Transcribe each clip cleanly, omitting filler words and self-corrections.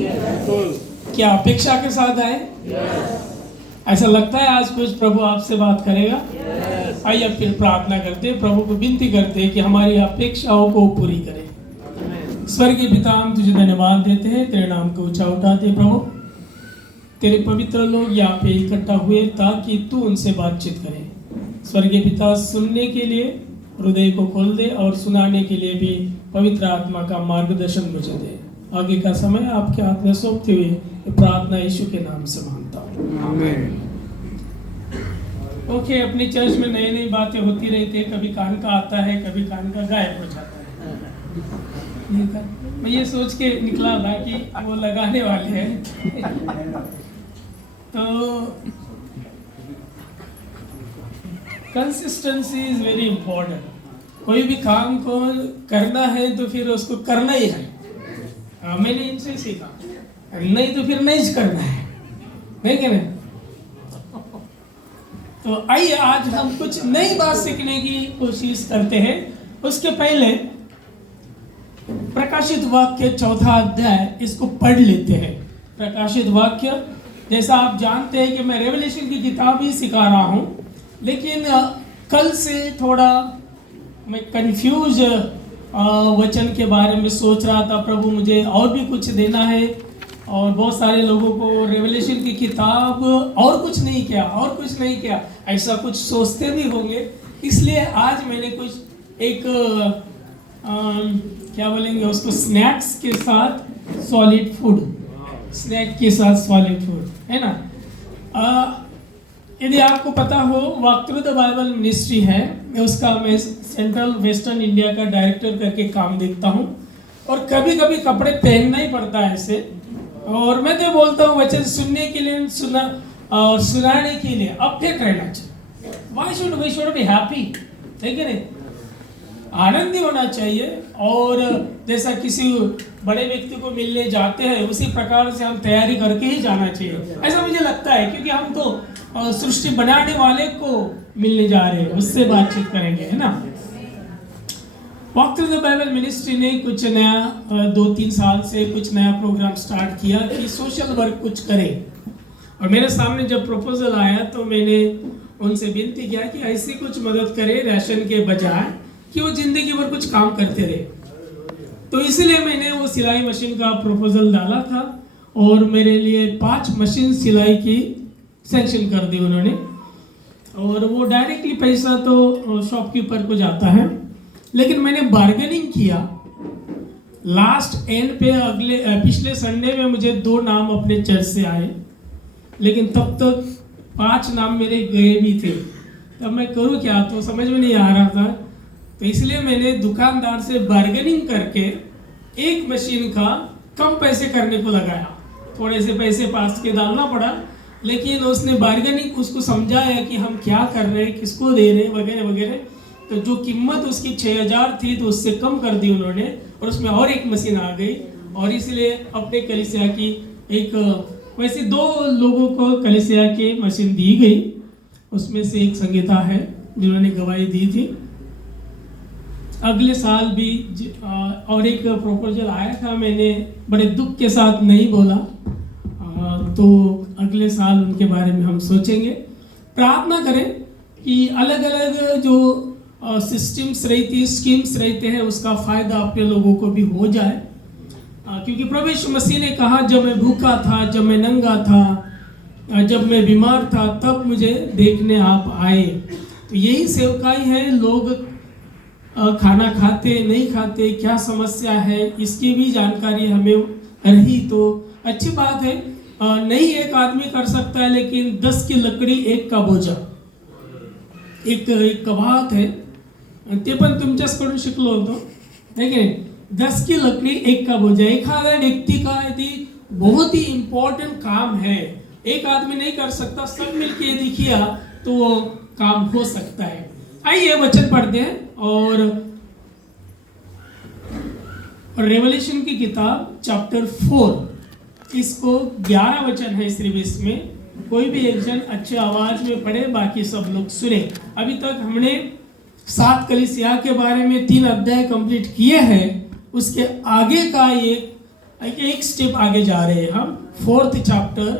क्या अपेक्षा के साथ आए? ऐसा लगता है आज कुछ प्रभु आपसे बात करेगा। आइए फिर प्रार्थना करते हैं, प्रभु को विनती करते हैं कि हमारी अपेक्षाओं को पूरी करे। स्वर्गीय पिता, हम तुझे धन्यवाद देते हैं, तेरे नाम को ऊंचा उठाते हैं। प्रभु, तेरे पवित्र लोग यहाँ पे इकट्ठा हुए ताकि तू उनसे बातचीत करे। स्वर्गीय पिता, सुनने के लिए हृदय को खोल दे और सुनाने के लिए भी पवित्र आत्मा का मार्गदर्शन मुझे दे। आगे का समय आपके हाथ में सौंपते हुए प्रार्थना यीशु के नाम से मांगता हूँ, आमीन। ओके, अपने चर्च में नई नई बातें होती रहती है, कभी कान का आता है, कभी कान का गायब हो जाता है। मैं ये सोच के निकला था कि वो लगाने वाले हैं तो कंसिस्टेंसी इज वेरी इंपॉर्टेंट। कोई भी काम को करना है तो फिर उसको करना ही है। मैंने इनसे सीखा, नहीं तो फिर नहीं करना है, नहीं क्या नहीं? तो आइए आज हम कुछ नई बात सीखने की कोशिश करते हैं। उसके पहले प्रकाशित वाक्य 4 अध्याय इसको पढ़ लेते हैं। प्रकाशित वाक्य, जैसा आप जानते हैं कि मैं रेवलेशन की किताब ही सिखा रहा हूं, लेकिन कल से थोड़ा मैं कंफ्यूज वचन के बारे में सोच रहा था। प्रभु मुझे और भी कुछ देना है, और बहुत सारे लोगों को रेवलेशन की किताब और कुछ नहीं किया ऐसा कुछ सोचते भी होंगे। इसलिए आज मैंने कुछ एक क्या बोलेंगे उसको, स्नैक्स के साथ सॉलिड फूड, स्नैक के साथ सॉलिड फूड, है ना। यदि आपको पता हो, walk through the Bible ministry है, उसका मैं सेंट्रल वेस्टर्न इंडिया का डायरेक्टर करके काम देखता हूँ, और कभी कभी कपड़े पहनना ही पड़ता है ऐसे। और मैं तो बोलता हूँ वचन सुनने के लिए, सुना और सुनाने के लिए अपडेट रहना चाहिए। Why should we should be happy, है कि नहीं? आनंदी होना चाहिए। और जैसा किसी बड़े व्यक्ति को मिलने जाते हैं, उसी प्रकार से हम तैयारी करके ही जाना चाहिए, ऐसा मुझे लगता है। क्योंकि हम तो सृष्टि बनाने वाले को मिलने जा रहे हैं, उससे बातचीत करेंगे, है ना। Walk through the Bible ministry ने कुछ नया 2-3 साल से कुछ नया प्रोग्राम स्टार्ट किया कि सोशल वर्क कुछ करें। और मेरे सामने जब प्रपोजल आया तो मैंने उनसे विनती किया कि ऐसी कुछ मदद करें राशन के बजाय, कि वो जिंदगी भर कुछ काम करते रहे। तो इसलिए मैंने वो सिलाई मशीन का प्रपोजल डाला था, और मेरे लिए 5 मशीन सिलाई की सैंक्शन कर दी उन्होंने। और वो डायरेक्टली पैसा तो शॉपकीपर को जाता है, लेकिन मैंने बार्गेनिंग किया। लास्ट एंड पे पिछले संडे में मुझे 2 नाम अपने चर्च से आए, लेकिन तब तक 5 नाम मेरे गए भी थे। तब मैं करूँ क्या, तो समझ में नहीं आ रहा था। तो इसलिए मैंने दुकानदार से बार्गेनिंग करके एक मशीन का कम पैसे करने को लगाया। थोड़े से पैसे पास के डालना पड़ा, लेकिन उसने बार्गेनिंग उसको समझाया कि हम क्या कर रहे हैं, किसको दे रहे हैं, वगैरह वगैरह। तो जो कीमत उसकी 6000 थी तो उससे कम कर दी उन्होंने, और उसमें और एक मशीन आ गई। और इसलिए अपने कलीसिया की एक, वैसे 2 लोगों को कलीसिया की मशीन दी गई। उसमें से एक संगीता है जिन्होंने गवाही दी थी। अगले साल भी और एक प्रपोजल आया था, मैंने बड़े दुख के साथ नहीं बोला, तो अगले साल उनके बारे में हम सोचेंगे। प्रार्थना करें कि अलग अलग जो सिस्टम्स रहती, स्कीम्स रहते हैं, उसका फायदा अपने लोगों को भी हो जाए। क्योंकि प्रभु यीशु मसीह ने कहा, जब मैं भूखा था, जब मैं नंगा था, जब मैं बीमार था, तब मुझे देखने आप आए। तो यही सेवकाई है। लोग खाना खाते नहीं खाते, क्या समस्या है, इसकी भी जानकारी हमें रही तो अच्छी बात है। नहीं एक आदमी कर सकता है, लेकिन 10 की लकड़ी एक का बोझा, एक कहावत है, ते पण तुमच्याकडून शिकलो होतो, है कि नहीं? 10 की लकड़ी एक का बोझा। एखाद्या व्यक्ति का यदि बहुत ही इंपॉर्टेंट काम है, एक आदमी नहीं कर सकता, सब मिलके यदि किया तो वो काम हो सकता है। आइए वचन पढ़ते हैं। और रेवलेशन की किताब चैप्टर 4, इसको 11 वचन है सिर्फ इसमें। कोई भी एक जन अच्छे आवाज में पढ़े, बाकी सब लोग सुने। अभी तक हमने 7 कलीसिया के बारे में 3 अध्याय कंप्लीट किए हैं। उसके आगे का एक एक स्टेप आगे जा रहे हैं हम, 4th चैप्टर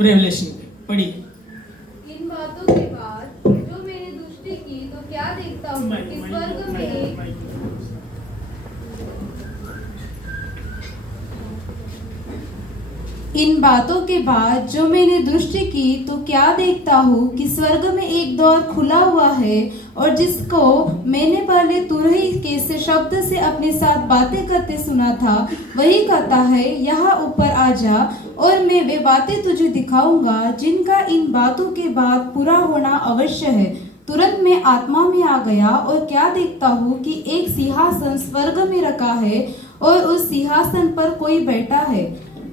रेवलेशन में। पढ़िए। इन बातों के बाद जो मैंने दृष्टि की तो क्या देखता हूँ कि स्वर्ग में इन बातों के बाद जो मैंने दृष्टि की तो क्या देखता हूँ कि स्वर्ग में एक द्वार खुला हुआ है, और जिसको मैंने पहले तुरही के से शब्द से अपने साथ बातें करते सुना था, वही कहता है, यहाँ ऊपर आ जा और मैं वे बातें तुझे दिखाऊंगा जिनका इन बातों के बाद पूरा होना अवश्य है। तुरंत मैं आत्मा में आ गया और क्या देखता हूँ कि एक सिंहासन स्वर्ग में रखा है, और उस सिंहासन पर कोई बैठा है।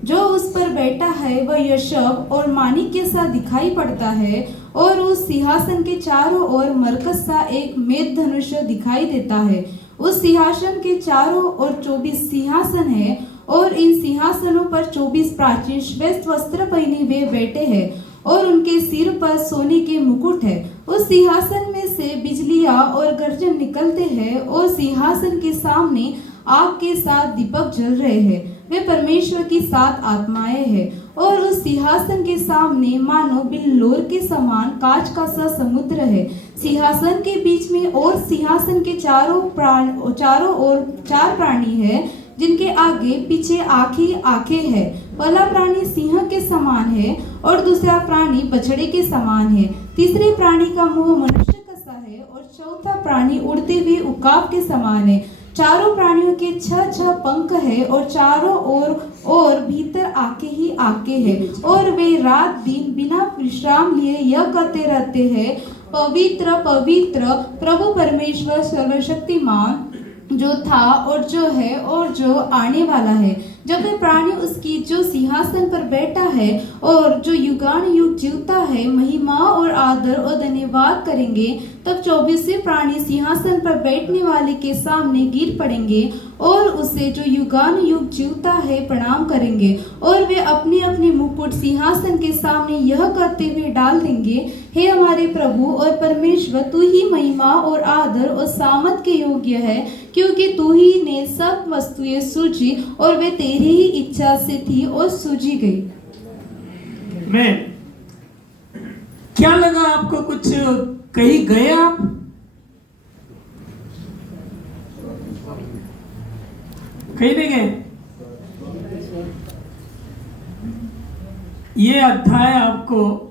जो उस पर बैठा है वह यशब और मानिक के साथ दिखाई पड़ता है, और उस सिंहासन के चारों ओर मरकज सा एक मेघ धनुष दिखाई देता है। उस सिंहासन के चारों ओर 24 सिंहासन है, और इन सिंहासनों पर 24 प्राचीन श्वेत वस्त्र पहने हुए बैठे हैं, और उनके सिर पर सोने के मुकुट है। उस सिंहासन में से बिजलियां और गर्जन निकलते हैं, और सिंहासन के सामने आग के साथ दीपक जल रहे हैं। वे परमेश्वर की 7 आत्माएं हैं, और उस सिंहासन के सामने मानो बिल्लोर के समान कांच का सा समुद्र है। सिंहासन के बीच में और सिंहासन के चारों ओर 4 प्राणी है, जिनके आगे पीछे आंखें हैं। पहला प्राणी सिंह के समान है, और दूसरा प्राणी बछड़े के समान है। तीसरे प्राणी का मुंह मनुष्य का सा है, और चौथा प्राणी उड़ते हुए उकाब के समान है। चारों प्राणियों के 6 पंख है, और चारों ओर भीतर आके ही आके है, और वे रात दिन बिना विश्राम लिए यह करते रहते हैं, पवित्र पवित्र प्रभु परमेश्वर सर्वशक्तिमान, जो था और जो है और जो आने वाला है। जब वे प्राणी उसकी जो सिंहासन पर बैठा है और जो युगान युग जीवता है महिमा और आदर और धन्यवाद करेंगे, तब 24 प्राणी सिंहासन पर बैठने वाले के सामने गिर पड़ेंगे और उसे जो युगान युग जीवता है प्रणाम करेंगे, और वे अपने अपने मुकुट सिंहासन के सामने यह करते हुए डाल देंगे, हे हमारे प्रभु और परमेश्वर, तू ही महिमा और आदर और सामर्थ के योग्य है, क्योंकि तू ही ने सब वस्तुएं सूझी और वे तेरी ही इच्छा से थी और सूझी गई। मैं क्या लगा आपको? कुछ कहीं गए आप? कहीं नहीं गए? ये अध्याय आपको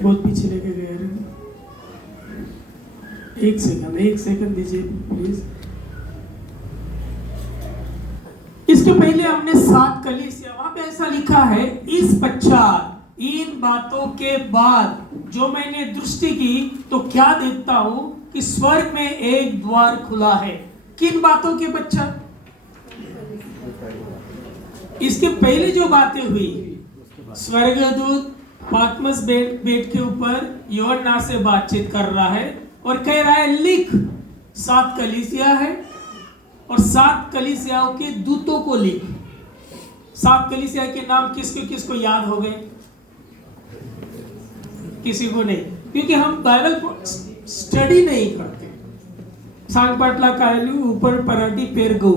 बहुत पीछे लेके गए। एक सेकंड दीजिए प्लीज। इसके पहले हमने 7 कलीसिया, वहां पे ऐसा लिखा है, इस पश्चात इन बातों के बाद जो मैंने दृष्टि की तो क्या देखता हूं कि स्वर्ग में एक द्वार खुला है। किन बातों के पश्चात? इसके पहले जो बातें हुई, स्वर्गदूत पात्मस बेट के ऊपर यूहन्ना से बातचीत कर रहा है और कह रहा है, लिख 7 कलीसिया है और 7 कलीसियाओं के दूतों को लिख। 7 कलीसिया के नाम किसको याद हो गए? किसी को नहीं, क्योंकि हम बाइबल स्टडी नहीं करते। सांग पाटला कायलू ऊपर पराठी पेर गो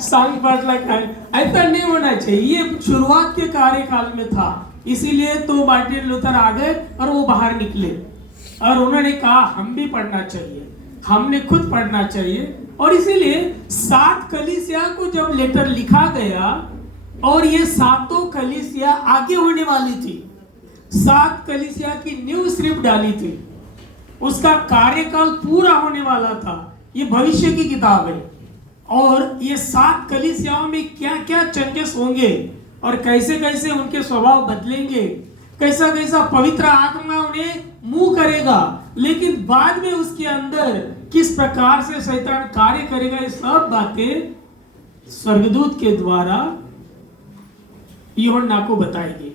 सांग पाटला कायलू, ऐसा नहीं होना चाहिए। ये शुरुआत के कार्यकाल में था, इसीलिए तो मार्टिन लूथर आ गए और वो बाहर निकले और उन्होंने कहा हम भी पढ़ना चाहिए, हमने खुद पढ़ना चाहिए। और इसीलिए 7 कलीसिया को जब लेटर लिखा गया और ये 7 कलीसिया आगे होने वाली थी, 7 कलीसिया की न्यू स्क्रिप्ट डाली थी, उसका कार्यकाल पूरा होने वाला था। ये भविष्य की किताब है और ये 7 कलीसियाओं में क्या क्या चेंजेस होंगे और कैसे कैसे उनके स्वभाव बदलेंगे, कैसा कैसा पवित्र आत्मा उन्हें मुंह करेगा, लेकिन बाद में उसके अंदर किस प्रकार से शैतान कार्य करेगा, ये सब बातें स्वर्गदूत के द्वारा यूहन्ना को बताएगी।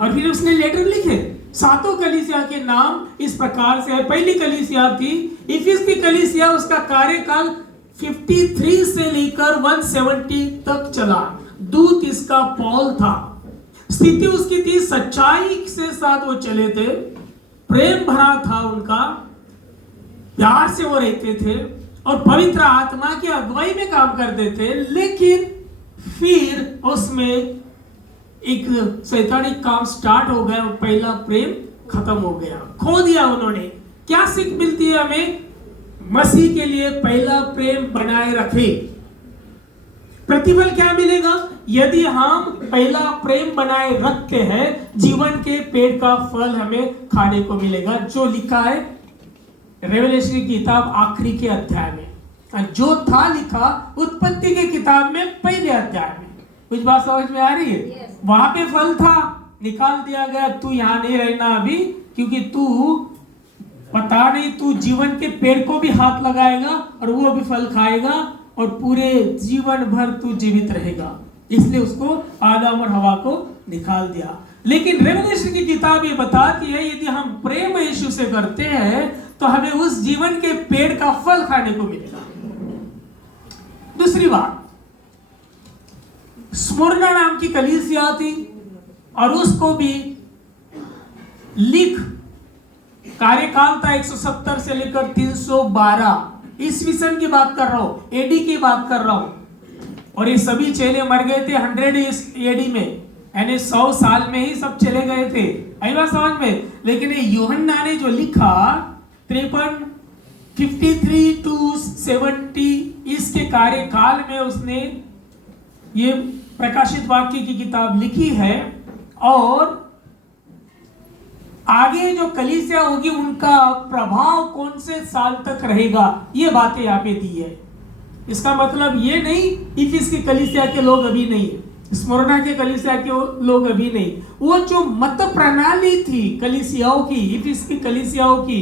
और फिर उसने लेटर लिखे। 7 कलीसिया के नाम इस प्रकार से है। पहली कलीसिया थी इफिस की कलीसिया, उसका कार्यकाल 53 से लेकर 170 तक चला। दूत इसका पॉल था। स्थिति उसकी थी, सच्चाई के साथ वो चले थे, प्रेम भरा था उनका, प्यार से वो रहते थे और पवित्र आत्मा की अगुवाई में काम करते थे। लेकिन फिर उसमें एक शैतानिक काम स्टार्ट हो गया और पहला प्रेम खत्म हो गया, खो दिया उन्होंने। क्या सीख मिलती है हमें? मसीह के लिए पहला प्रेम बनाए रखे। प्रतिफल क्या मिलेगा? यदि हम पहला प्रेम बनाए रखते हैं, जीवन के पेड़ का फल हमें खाने को मिलेगा, जो लिखा है रेवलेशन की किताब आखिरी के अध्याय में, जो था लिखा उत्पत्ति के किताब में पहले अध्याय में। कुछ बात समझ में आ रही है? yes. वहां पे फल था, निकाल दिया गया, तू यहां नहीं रहना अभी, क्योंकि तू पता नहीं, तू जीवन के पेड़ को भी हाथ लगाएगा और वो भी फल खाएगा और पूरे जीवन भर तू जीवित रहेगा। इसलिए उसको आदम और हवा को निकाल दिया। लेकिन रेवलेशन की किताब ये बताती है, यदि हम प्रेम यीशु से करते हैं तो हमें उस जीवन के पेड़ का फल खाने को मिलेगा। दूसरी बात, स्मुरना नाम की कलीसिया थी और उसको भी लिख, कार्यकाल था 170 से लेकर 312 ईस्वी सन की बात कर रहा हूं, एडी की बात कर रहा हूं। और ये सभी चेले मर गए थे 100 एडी में, यानी 100 साल में ही सब चले गए थे। आई बात समझ में? लेकिन ये यूहन्ना ने जो लिखा 53 to 70 इसके कार्यकाल में उसने ये प्रकाशित वाक्य की किताब लिखी है। और आगे जो कलीसिया होगी उनका प्रभाव कौन से साल तक रहेगा, ये बातें यहाँ पे दी है। इसका मतलब ये नहीं इफिस की कलीसिया के लोग अभी नहीं है, स्मुरना के कलीसिया के लोग अभी नहीं, वो जो मत प्रणाली थी कलीसियाओं की, इफिस की कलीसियाओं की,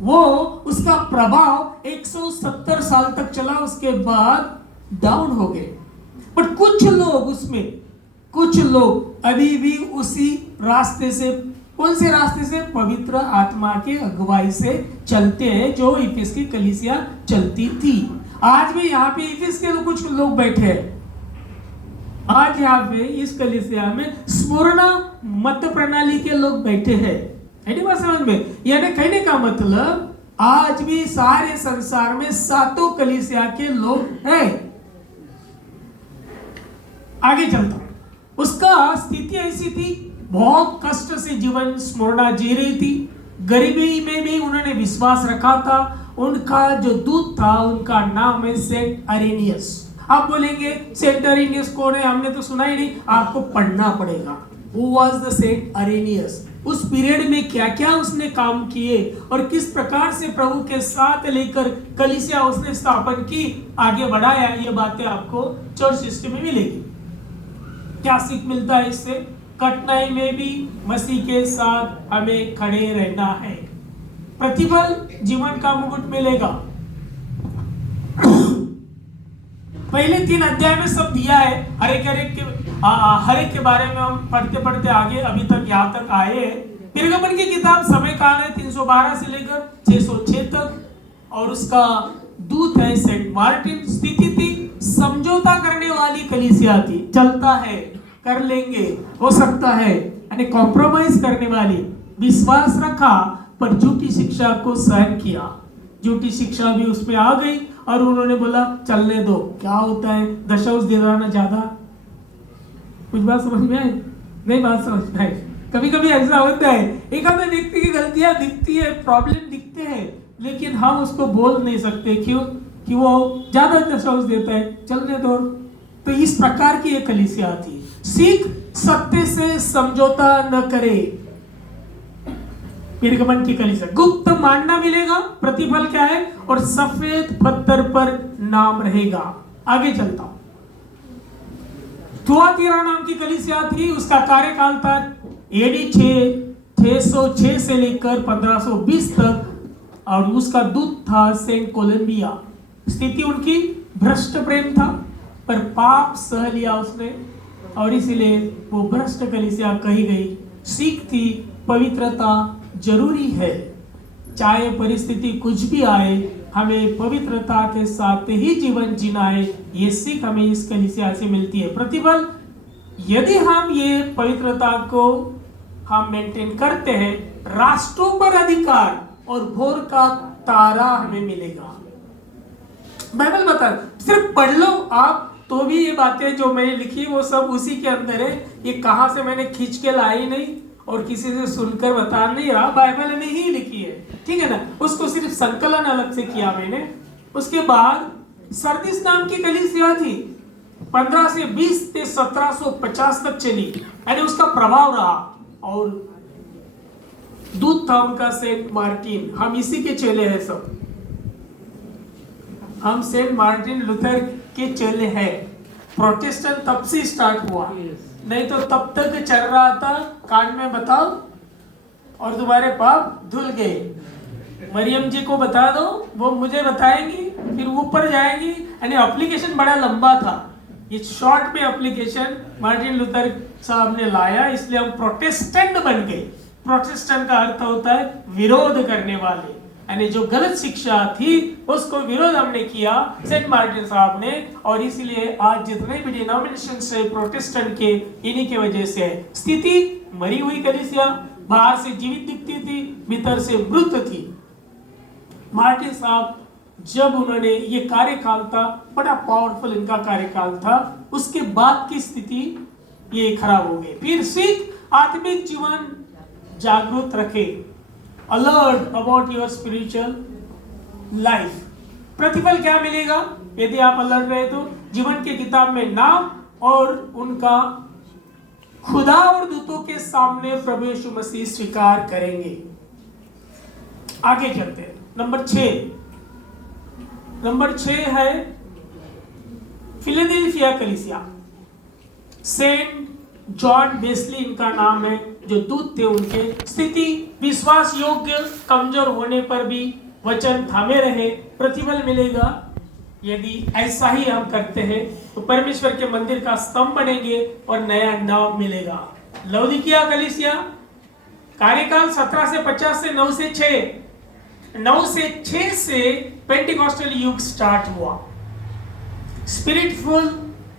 वो उसका प्रभाव 170 साल तक चला, उसके बाद डाउन हो गए। पर कुछ लोग उसमें, कुछ लोग अभी भी उसी रास्ते से, कौन से रास्ते से? पवित्र आत्मा के अगुवाई से चलते हैं, जो इफिस की कलीसिया चलती थी। आज भी यहाँ पे इफिस के कुछ लोग बैठे हैं, आज यहाँ पे इस कलीसिया में स्मुरना मत प्रणाली के लोग बैठे हैं। बात समझ में? यानी कहने का मतलब आज भी सारे संसार में 7 कलीसिया के लोग हैं। आगे चलता हूं, उसका स्थिति ऐसी थी, बहुत कष्ट से जीवन स्मुरना जी रही थी, गरीबी में भी उन्होंने विश्वास रखा था। उनका जो दूत था, उनका नाम है सेंट अरेनियस। आप बोलेंगे सेंट अरेनियस कौन है? हमने तो सुना ही नहीं, आपको पढ़ना पड़ेगा। Who was the Saint Irenaeus? उस पीरियड में क्या क्या उसने काम किए और किस प्रकार से प्रभु के साथ लेकर कलीसिया उसने स्थापन की, आगे बढ़ाया, ये बातें आपको चर्च हिस्ट्री में मिलेगी। क्या सीख मिलता है इससे? कठिनाई में भी मसीह के साथ हमें खड़े रहना है। प्रतिफल जीवन का मुकुट मिलेगा। पहले 3 अध्याय में सब दिया है, हर एक के बारे में हम पढ़ते पढ़ते आगे अभी तक यहाँ तक आए। निर्गमन की किताब समय काल है 312 से लेकर 606 तक, और उसका दूत है सेंट मार्टिन। स्थिति थी, समझौता करने वाली कलीसिया थी, चलता है, कर लेंगे, हो सकता है, यानी कॉम्प्रोमाइज करने वाली, विश्वास रखा पर झूठी शिक्षा को सहन किया। झूठी शिक्षा भी उसमें आ गई और उन्होंने बोला चलने दो, क्या होता है, दशंश दे देना ज्यादा। कुछ बात समझ में आए? नहीं बात समझ में आए? कभी कभी ऐसा होता है, एक हमें व्यक्ति की गलतियां दिखती है, प्रॉब्लम दिखते हैं, लेकिन हम उसको बोल नहीं सकते। क्यों? कि वो ज्यादा दशंश देता है, चलने दो। तो इस प्रकार की एक कलीसिया थी। सीख, सत्य से समझौता न करे। निर्गमन की कलीसिया, गुप्त मानना मिलेगा, प्रतिफल क्या है? और सफेद पत्थर पर नाम रहेगा। आगे चलता हूं, थुआतीरा नाम की कलीसिया थी, उसका कार्यकाल था एडी 606 से लेकर 1520 तक, और उसका दूत था सेंट कोलंबिया। स्थिति उनकी भ्रष्ट प्रेम था, पर पाप सह लिया उसने, और इसीलिए वो भ्रष्ट कलीसिया कही गई। सीख थी, पवित्रता जरूरी है, चाहे परिस्थिति कुछ भी आए, हमें पवित्रता के साथ ही जीवन जीना है। ये सीख हमें इस कलीसिया से मिलती है। प्रतिफल यदि हम ये पवित्रता को हम मेंटेन करते हैं, राष्ट्रों पर अधिकार और भोर का तारा हमें मिलेगा। बाइबल बता, सिर्फ पढ़ लो आप तो भी ये बातें जो मैंने लिखी वो सब उसी के अंदर है। ये कहां से मैंने खींच के लाई नहीं और किसी से सुनकर बता नहीं रहा, बाइबल में ही लिखी है, ठीक है ना। उसको सिर्फ संकलन अलग से किया मैंने। उसके बाद सरदीस नाम की कलीसिया थी, 15 से 20 से 1750 तक चली, यानी उसका प्रभाव रहा। और दूत था उनका सेंट मार्टिन, हम इसी के चेले हैं सब, हम सेंट मार्टिन लूथर के चेले हैं। प्रोटेस्टेंट तब से स्टार्ट हुआ, नहीं तो तब तक चल रहा था कान में बताओ और तुम्हारे पाप धुल गए। मरियम जी को बता दो, वो मुझे बताएंगी, फिर ऊपर जाएंगी। यानी एप्लीकेशन बड़ा लंबा था, ये शॉर्ट में एप्लीकेशन मार्टिन लूथर साहब ने लाया, इसलिए हम प्रोटेस्टेंट बन गए। प्रोटेस्टेंट का अर्थ होता है विरोध करने वाले, यानी जो गलत शिक्षा थी उसको विरोध हमने किया सेंट मार्टिन साहब ने। और इसलिए आज जितने भी डिनोमिनेशन है प्रोटेस्टेंट के, इन्हीं की वजह से है। स्थिति मरी हुई कलीसिया, बाहर से जीवित दिखती थी, भीतर से मृत थी। मार्टिन साहब जब उन्होंने ये कार्यकाल था, बड़ा पावरफुल इनका कार्यकाल था, उसके बाद की स्थिति ये खराब हो गई। फिर सिख आत्मिक जीवन जागरूक रखे, alert about your spiritual life. प्रतिफल क्या मिलेगा यदि आप अलर्ट रहे तो? जीवन की किताब में नाम और उनका खुदा और दूतों के सामने प्रभु यीशु मसीह स्वीकार करेंगे। आगे चलते हैं। नंबर 6 है फिलाडेल्फिया कलीसिया। सेंट जॉन वेस्ली इनका नाम है, जो दूत थे उनके। स्थिति विश्वास योग्य, कमजोर होने पर भी वचन थामे रहे, प्रतिफल मिलेगा। यदि ऐसा ही हम करते हैं तो परमेश्वर के मंदिर का स्तंभ बनेंगे और नया नाम मिलेगा। लौदीकिया कलीसिया, कार्यकाल 17 से 50 से 9 से 6 से पेंटिकॉस्टल युग स्टार्ट हुआ। स्पिरिटफुल,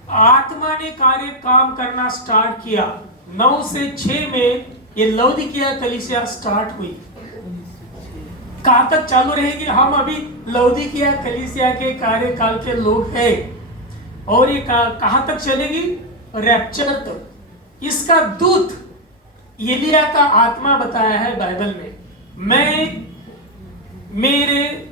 आत्मा ने काम करना स्टार्ट किया। 9 से 6 में ये लौदीकिया कलीसिया स्टार्ट हुई। कहां तक चालू रहेगी? हम अभी लौदीकिया कलीसिया के कार्यकाल के लोग हैं। और ये कहां तक चलेगी? रैप्चर तक। इसका दूत एलिया का आत्मा बताया है बाइबल में। मैं मेरे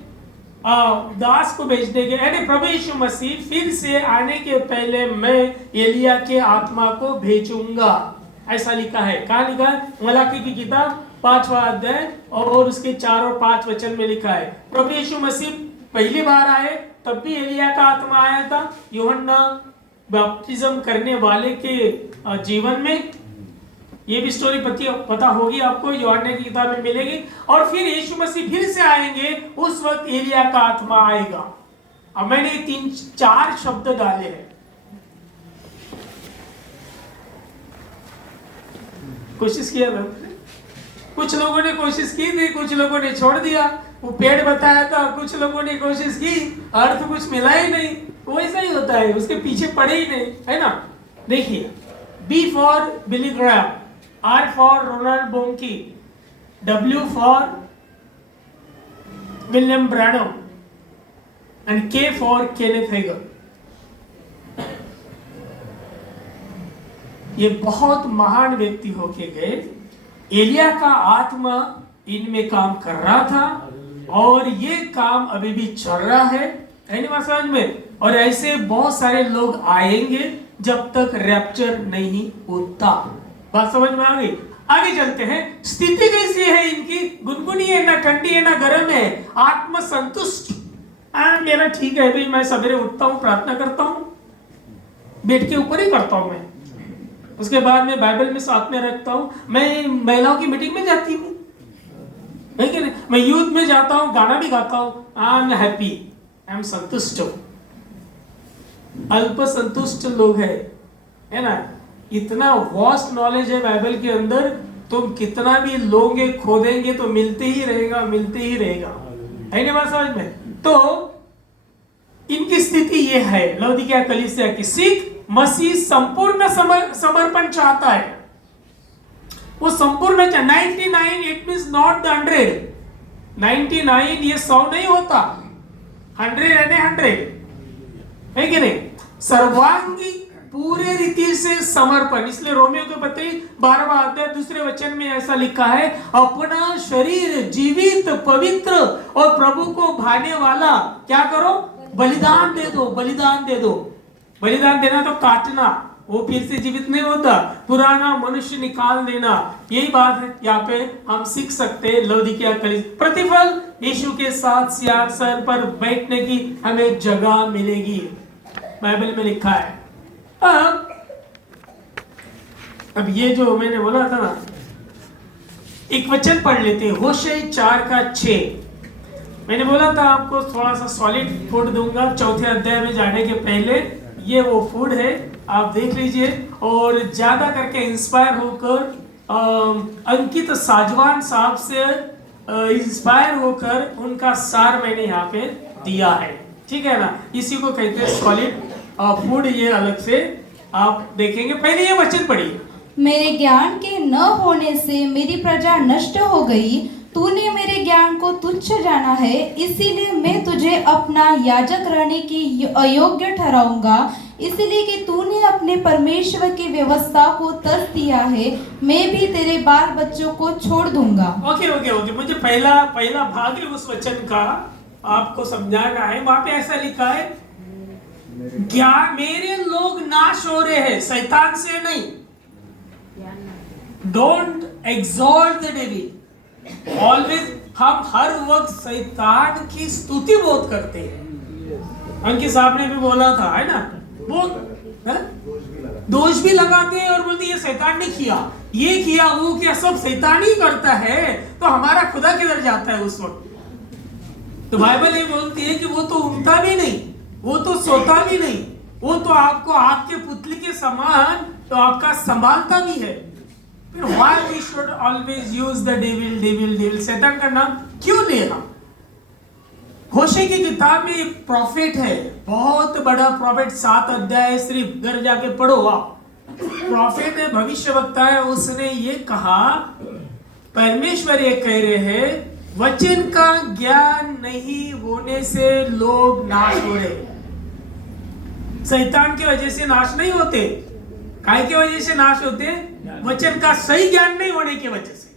दास को भेजने के, यानी प्रभु यीशु मसीह फिर से आने के पहले मैं एलिया के आत्मा को भेजूंगा, ऐसा लिखा है। कहाँ लिखा है? मलाकी की किताब 5वां अध्याय और उसके 4 और 5 वचन में लिखा है। प्रभु यीशु मसीह पहली बार आए तब भी एलिया का आत्मा आया था यूहन्ना बपतिस्म करने वाले के जीवन में। ये भी स्टोरी पता होगी आपको, यूहन्ना की किताब में मिलेगी। और फिर यीशु मसीह फिर से आएंगे, उस वक्त एलिया का आत्मा आएगा। अब मैंने 3-4 शब्द डाले हैं। कोशिश किया ना, कुछ लोगों ने कोशिश की थी, कुछ लोगों ने छोड़ दिया। वो पेड़ बताया था, कुछ लोगों ने कोशिश की, अर्थ कुछ मिला ही नहीं। वैसा ही होता है, उसके पीछे पड़े ही नहीं, है ना। देखिए, B for Billy Graham, R for Ronald Bonnke, W for William Branham and K for Kenneth हेगल। ये बहुत महान व्यक्ति होके गए। एलिया का आत्मा इनमें काम कर रहा था और ये काम अभी भी चल रहा है नहीं समझ में। और ऐसे बहुत सारे लोग आएंगे जब तक रैप्चर नहीं होता। बात समझ में आ गई? आगे चलते हैं। स्थिति कैसी है इनकी? गुनगुनी है, ना ठंडी है ना गर्म है, आत्म संतुष्ट। मेरा ठीक है भाई, मैं सवेरे उठता हूँ, प्रार्थना करता हूँ, बेड के ऊपर ही करता हूँ मैं। उसके बाद में बाइबल में साथ में रखता हूँ। मैं महिलाओं की मीटिंग में जाती हूँ, है कि नहीं? मैं यूथ में जाता हूँ, गाना भी गाता हूँ। I am happy, I am संतुष्ट। अल्प संतुष्ट लोग है ना। इतना वास्ट नॉलेज है बाइबल के अंदर, तुम कितना भी लोगे खोदेंगे तो मिलते ही रहेगा, मिलते ही रहेगा, है ना बात समझ में। तो इनकी स्थिति ये है लौदीकिया कलीसिया की। सीख मसीह संपूर्ण समर्पण चाहता है। वो संपूर्ण 99 इट मींस नॉट द 100। 99 ये 100 नहीं होता, 100 यानी 100 है कि नहीं। सर्वांगी पूरे रीति से समर्पण, इसलिए रोमियो के पत्री 12वां अध्याय 2 वचन में ऐसा लिखा है, अपना शरीर जीवित पवित्र और प्रभु को भाने वाला क्या करो, बलिदान दे दो, बलिदान दे दो। बलिदान देना तो काटना, वो फिर से जीवित नहीं होता, पुराना मनुष्य निकाल देना। यही बात है यहाँ पे हम सीख सकते हैं लौदीकिया कलीसिया। प्रतिफल यीशु के साथ सिंहासन पर बैठने की हमें जगह मिलेगी, बाइबल में लिखा है। अब ये जो मैंने बोला था ना, एक वचन पढ़ लेते हैं, होशे 4:6। मैंने बोला था आपको थोड़ा सा सॉलिड फूड दूंगा 4थे अध्याय में जाने के पहले। ये वो फूड है, आप देख लीजिए। और ज्यादा करके इंस्पायर होकर अंकित साजवान साहब से इंस्पायर होकर उनका सार मैंने यहाँ पे दिया है, ठीक है ना। इसी को कहते हैं सॉलिड फूड, ये अलग से आप देखेंगे। पहले ये वचन पढ़िए, मेरे ज्ञान के न होने से मेरी प्रजा नष्ट हो गई, तूने मेरे ज्ञान को तुच्छ जाना है, इसीलिए मैं तुझे अपना याजक रहने की अयोग्य ठहराऊंगा, इसलिए कि तूने अपने परमेश्वर की व्यवस्था को तस दिया है, मैं भी तेरे बाल बच्चों को छोड़ दूंगा। ओके मुझे पहला भाग है उस वचन का आपको समझाना है। वहां पे ऐसा लिखा है, क्या मेरे लोग नाश हो रहे हैं, शैतान से नहीं। Don't exalt the devil always. हम हर वक्त शैतान की स्तुति बहुत करते हैं। अंकित साहब ने भी बोला था, है ना, वो दोष भी लगाते हैं और बोलते ये शैतान ने किया, ये किया, वो किया, सब शैतान ही करता है, तो हमारा खुदा किधर जाता है उस वक्त। तो बाइबल ये बोलती है कि वो तो उगता भी नहीं, वो तो सोता भी नहीं, वो तो आपको आपके पुतले के समान तो आपका संभालता भी है। फिर why we should always use the devil, शैतान का नाम क्यों लेना। होशे की किताब में एक प्रॉफिट है, बहुत बड़ा प्रॉफिट, 7 अध्याय, सिर्फ घर जाके पढ़ो आप। प्रॉफिट है, भविष्यवक्ता है, उसने ये कहा, परमेश्वर ये कह रहे हैं, वचन का ज्ञान नहीं होने से लोग नाश हो रहे। शैतान की वजह से नाश नहीं होते, काय की वजह से नाश होते, वचन का सही ज्ञान नहीं होने की वजह से।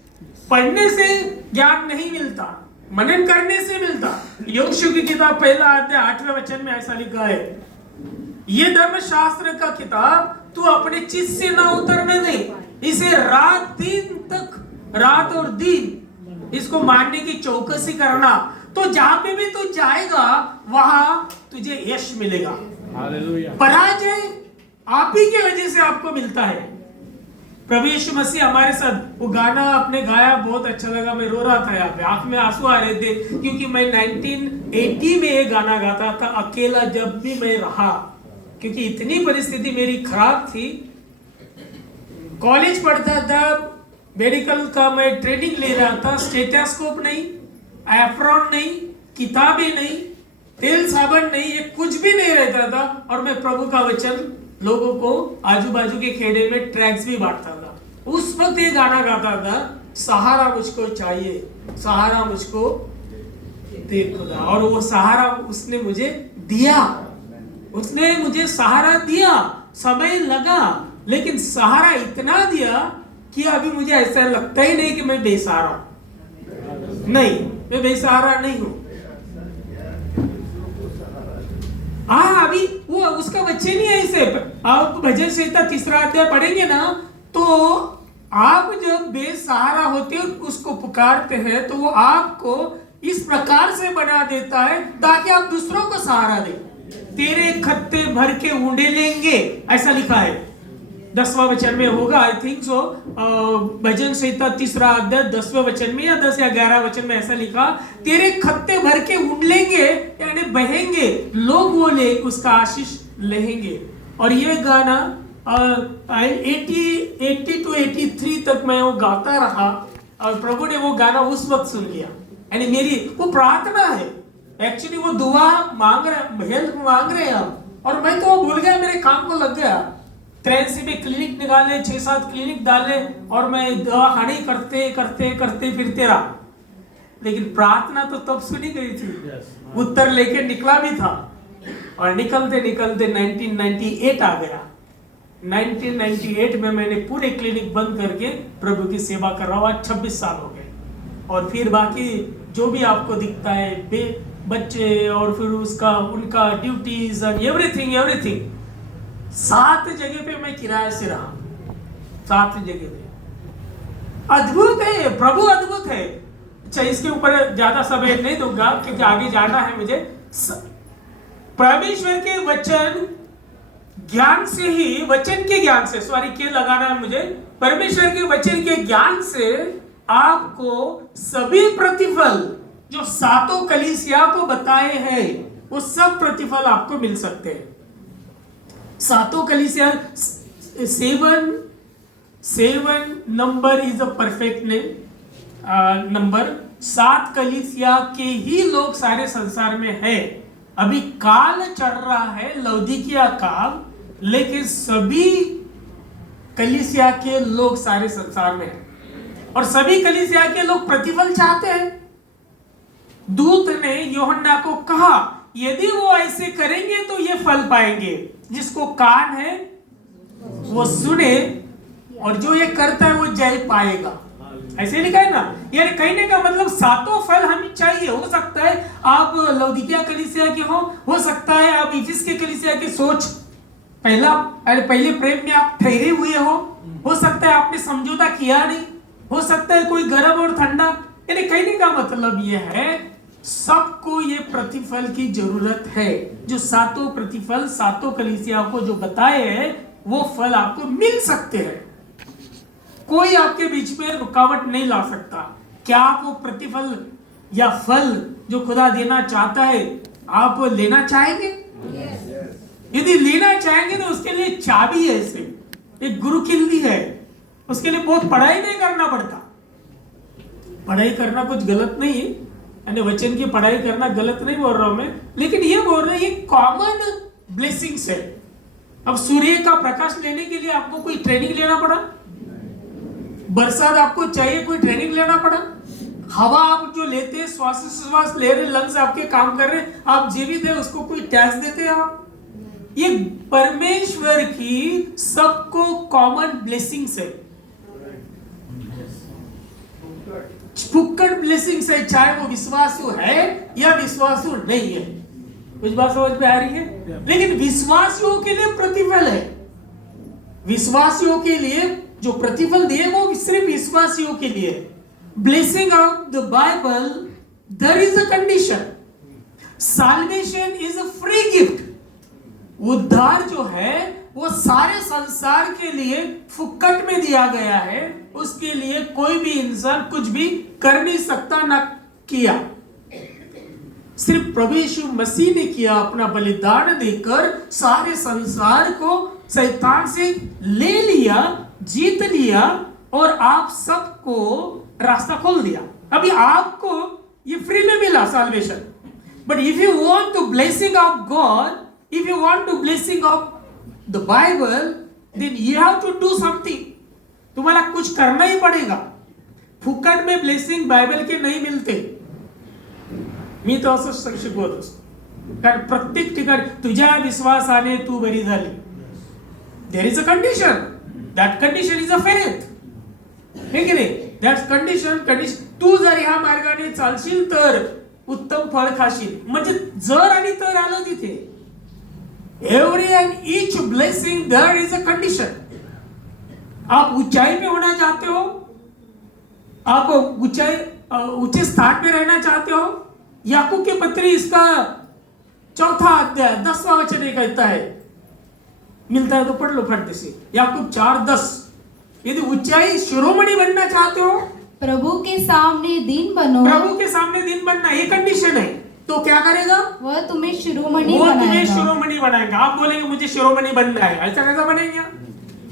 पढ़ने से ज्ञान नहीं मिलता, मनन करने से मिलता। योशु की किताब 1 अध्याय 8वें वचन में ऐसा लिखा है, ये धर्मशास्त्र का किताब तू अपने चित्त से ना उतरने दे, इसे रात दिन तक, रात और दिन इसको मानने की चौकसी करना, तो जहां पे भी तू जाएगा वहां तुझे यश मिलेगा। पराजय आप ही की वजह से आपको मिलता है। प्रभु यीशु मसीह हमारे साथ, वो गाना आपने गाया बहुत अच्छा लगा, मैं रो रहा था, यहाँ पे आंख में आंसू आ रहे थे, क्योंकि मैं 1980 में ये गाना गाता था, अकेला जब भी मैं रहा, क्योंकि इतनी परिस्थिति मेरी खराब थी। कॉलेज पढ़ता था, मेडिकल का मैं ट्रेनिंग ले रहा था, स्टेथोस्कोप नहीं, एप्रॉन नहीं, किताबें नहीं, तेल साबन नहीं, ये कुछ भी नहीं रहता था, और मैं प्रभु का वचन लोगों को आजू बाजू के खेड़े में ट्रैक्स भी बांटता था। उस वक्त ये गाना गाता था, सहारा मुझको चाहिए, सहारा मुझको दे खुदा। और वो सहारा उसने मुझे दिया, उसने मुझे सहारा दिया। समय लगा, लेकिन सहारा इतना दिया कि अभी मुझे ऐसा लगता ही नहीं कि मैं बेसहारा, नहीं, मैं बेसहारा नहीं हूं। हाँ, अभी वो उसका वचन ही है। इसे आप भजन संहिता 3 अध्याय पढ़ेंगे ना, तो आप जब बेसहारा होते हो, उसको पुकारते हैं, तो वो आपको इस प्रकार से बना देता है ताकि आप दूसरों को सहारा दे। तेरे खत्ते भर के ऊंडे लेंगे, ऐसा लिखा है 10वां वचन में होगा, आई थिंक सो। भजन संहिता 3 अध्याय 10वें वचन में या 10 या 11 वचन में ऐसा लिखा, तेरे खत्ते भर के उंडलेंगे, यानी बहेंगे, लोग वो ले उसका आशीष लेंगे। और ये गाना 80 to 83 तक मैं वो गाता रहा, और प्रभु ने वो गाना उस वक्त सुन लिया। यानी मेरी वो प्रार्थना है, एक्चुअली वो दुआ मांग रहे, हेल्प मांग रहे हैं हम, और मैं तो भूल गया, मेरे काम को लग गया। 83 में क्लिनिक निकाले, 6-7 क्लिनिक डाले और मैं दवाखाने करते करते करते फिरते रहा। लेकिन प्रार्थना तो तब सुनी गई थी, उत्तर लेके निकला भी था। और निकलते निकलते 1998 आ गया। 1998 में मैंने पूरे क्लिनिक बंद करके प्रभु की सेवा कर रहा हूँ। 26 साल हो गए। और फिर बाकी जो भी आपको दिखता है, बच्चे और फिर उसका उनका ड्यूटीज एंड एवरीथिंग 7 जगह पे मैं किराए से रहा। 7 जगह पे। अद्भुत है, प्रभु अद्भुत है। अच्छा, इसके ऊपर ज्यादा समय नहीं दूंगा क्योंकि आगे जाना है मुझे। परमेश्वर के वचन ज्ञान से ही, वचन के ज्ञान से, सॉरी के लगाना है मुझे, परमेश्वर के वचन के ज्ञान से आपको सभी प्रतिफल जो 7 कलीसिया को बताए हैं वो सब प्रतिफल आपको मिल सकते हैं। 7 कलीसिया, 7 number is a perfect number. 7 कलीसिया के ही लोग सारे संसार में है। अभी काल चल रहा है, लौदीकिया काल, लेकिन सभी कलीसिया के लोग सारे संसार में हैं और सभी कलीसिया के लोग प्रतिफल चाहते हैं। दूत ने यूहन्ना को कहा, यदि वो ऐसे करेंगे तो ये फल पाएंगे। जिसको कान है वो सुने और जो ये करता है वो जय पाएगा। ऐसे लिखा है ना। यानी कहने का मतलब 7 फल हमें चाहिए। हो सकता है आप लौदीकिया कलीसिया के हो सकता है आप इफिस के कलीसिया की सोच पहले प्रेम में आप ठहरे हुए हो सकता है आपने समझौता किया नहीं, हो सकता है कोई गर्म और ठंडा। यानी कहने का मतलब यह है सबको ये प्रतिफल की जरूरत है। जो 7 प्रतिफल 7 कलीसिया को जो बताए हैं वो फल आपको मिल सकते हैं। कोई आपके बीच में रुकावट नहीं ला सकता। क्या आप वो प्रतिफल या फल जो खुदा देना चाहता है आप लेना चाहेंगे? यदि लेना चाहेंगे तो उसके लिए चाबी है, ऐसे एक गुरु किल्ली है। उसके लिए बहुत पढ़ाई नहीं करना पड़ता। पढ़ाई करना कुछ गलत नहीं है, यानी वचन की पढ़ाई करना गलत नहीं बोल रहा हूं मैं, लेकिन ये बोल रहे हैं ये कॉमन ब्लेसिंग्स है। अब सूर्य का प्रकाश लेने के लिए आपको कोई ट्रेनिंग लेना पड़ा? बरसात आपको चाहिए, कोई ट्रेनिंग लेना पड़ा? हवा आप जो लेते हैं, श्वास ले रहे, लंग्स आपके काम कर रहे, आप जीवित है, उसको कोई टैक्स देते हैं आप? ये परमेश्वर की सबको कॉमन ब्लेसिंग्स है, फुक्कड़ ब्लेसिंग्स है, चाहे वो विश्वासु है या विश्वासु नहीं है। कुछ बात समझ में आ रही है? लेकिन विश्वासियों के लिए प्रतिफल है। विश्वासियों के लिए जो प्रतिफल दिए वो सिर्फ विश्वासियों के लिए। Blessing of the Bible, there is a condition. Salvation is a free gift. उद्धार जो है वो सारे संसार के लिए फुक्कट में दिया गया है। उसके लिए कोई भी इंसान कुछ भी कर नहीं सकता, ना किया। सिर्फ प्रभु यीशु मसीह ने किया, अपना बलिदान देकर सारे संसार को शैतान से ले लिया, जीत लिया और आप सबको रास्ता खोल दिया। अभी आपको ये फ्री में मिला salvation. But if you want to blessing of God, if you want to blessing of the Bible, then you have to do something. तुम्हाला कुछ करना ही पड़ेगा। फुकट में ब्लेसिंग बायबल के नाही मिळते। मी तो असं शिकवत असतो, कारण प्रत्येक ठिकाणी तुझ्या विश्वासाने तू बरी झाली, there is a condition. that condition is a faith. हे की नाही? that condition तू जर ह्या मार्गाने चालशील तर उत्तम फळ खाशील. म्हणजे जर आणि तर आलं तिथे. Every and each blessing there is a condition. आप ऊंचाई पे होना चाहते हो, आप ऊंचे स्थान पे रहना चाहते हो। याकूब की पत्री इसका 4 अध्याय 10वां वचन कहता है, मिलता है तो पढ़ लो फट से। याकूब 4:10। यदि ऊंचाई शिरोमणि बनना चाहते हो, प्रभु के सामने दिन बनो, प्रभु के सामने दिन बनना ये कंडीशन है, तो क्या करेगा? वह तुम्हें शिरोमणि बनाएगा। आप बोलेंगे मुझे शिरोमणि बनना है, ऐसा कैसा बनेगा?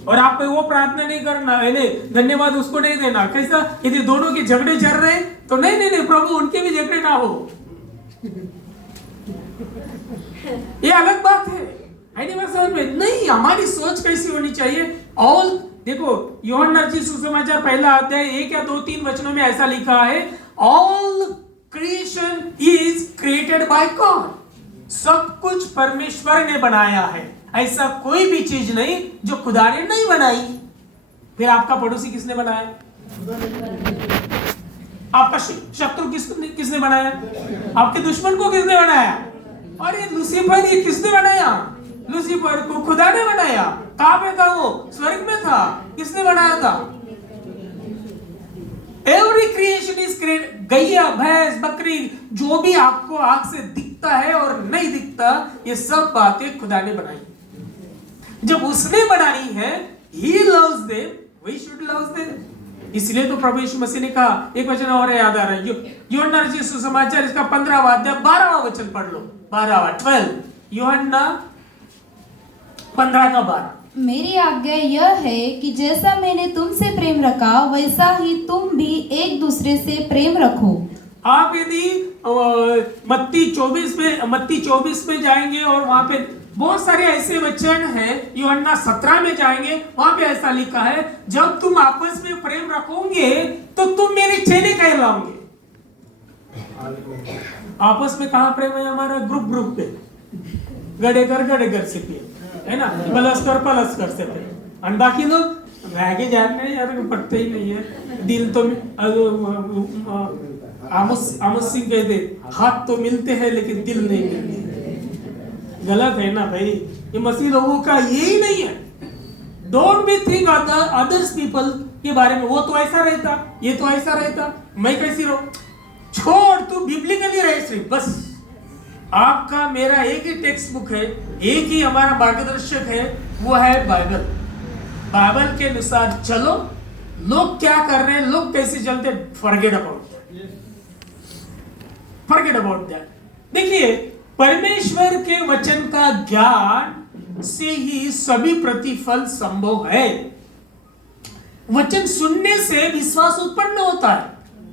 और आप वो प्रार्थना नहीं करना, धन्यवाद उसको नहीं देना। कैसा? यदि दोनों के झगड़े चल रहे तो नहीं प्रभु उनके भी झगड़े ना हो, ये अलग बात है। है नहीं बात समझ में? नहीं, हमारी सोच कैसी होनी चाहिए? ऑल देखो, यूहन्ना रचित सुसमाचार पहला अध्याय 1 या 2-3 वचनों में ऐसा लिखा है, all creation is created by God. सब कुछ परमेश्वर ने बनाया है, ऐसा कोई भी चीज नहीं जो खुदा ने नहीं बनाई। फिर आपका पड़ोसी किसने बनाया? आपका शत्रु किसने बनाया? आपके दुश्मन को किसने बनाया? और ये लूसीफर, ये किसने बनाया? लूसीफर को खुदा ने बनाया। कहां पे था वो? स्वर्ग में था। किसने बनाया था? Every creation is create. गैया, भैंस, बकरी, जो भी आपको आंख से दिखता है और नहीं दिखता, ये सब बातें खुदा ने बनाई। जब उसने बनाई है, he loves them, we should love them। इसलिए तो प्रभु यीशु मसीह ने कहा, एक वचन और याद आ रहा है, यूहन्ना रचित सुसमाचार इसका 15वां अध्याय 12वां वचन पढ़ लो। 12 यूहन्ना 15 का 12। मेरी आज्ञा यह है कि जैसा मैंने तुमसे प्रेम रखा वैसा ही तुम भी एक दूसरे से प्रेम रखो। आप यदि मत्ती 24 में जाएंगे और वहां पे बहुत सारे ऐसे वचन हैं, यूहन्ना 17 में जाएंगे, वहां पे ऐसा लिखा है, जब तुम आपस में प्रेम रखोगे तो तुम मेरे चेले कहलाओगे। आपस में कहां प्रेम है हमारा? ग्रुप पे, गड़े से पिए, है ना, पलस कर से पे। और बाकी लोग रह जान रहे यार, पटते ही नहीं है। दिल तो आमोस सिंह कहते, हाथ तो मिलते हैं लेकिन दिल नहीं मिलते। गलत है ना भाई, ये मसीह लोगों का यही नहीं है। Don't be think others people के बारे में, वो तो ऐसा रहता, ये तो ऐसा रहता, मैं कैसी रहूं। छोड़, तू बिब्लिकली रहे सिर्फ बस। आपका मेरा एक ही टेक्स्ट बुक है, एक ही हमारा मार्गदर्शक है, वो है बाइबल। बाइबल के अनुसार चलो। लोग क्या कर रहे हैं, लोग कैसे चलते, फॉरगेट अबाउट दैट। देखिए, परमेश्वर के वचन का ज्ञान से ही सभी प्रतिफल संभव है। वचन सुनने से विश्वास उत्पन्न होता है,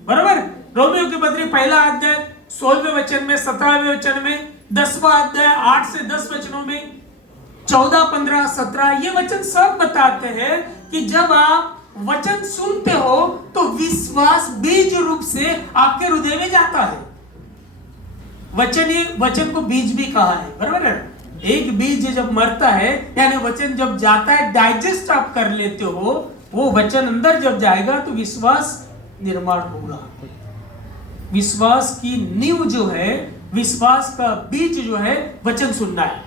बराबर। रोमियो के पत्री पहला अध्याय 16वें वचन में, 17वें वचन में, 10वां अध्याय 8 से 10 वचनों में, 14, 15, 17 ये वचन सब बताते हैं कि जब आप वचन सुनते हो तो विश्वास बीज रूप से आपके हृदय में जाता है। वचन को बीज भी कहा है, बराबर है। एक बीज जब मरता है, यानी वचन जब जाता है, डाइजेस्ट आप कर लेते हो, वो वचन अंदर जब जाएगा तो विश्वास निर्माण होगा। विश्वास की नींव जो है, विश्वास का बीज जो है, वचन सुनना है।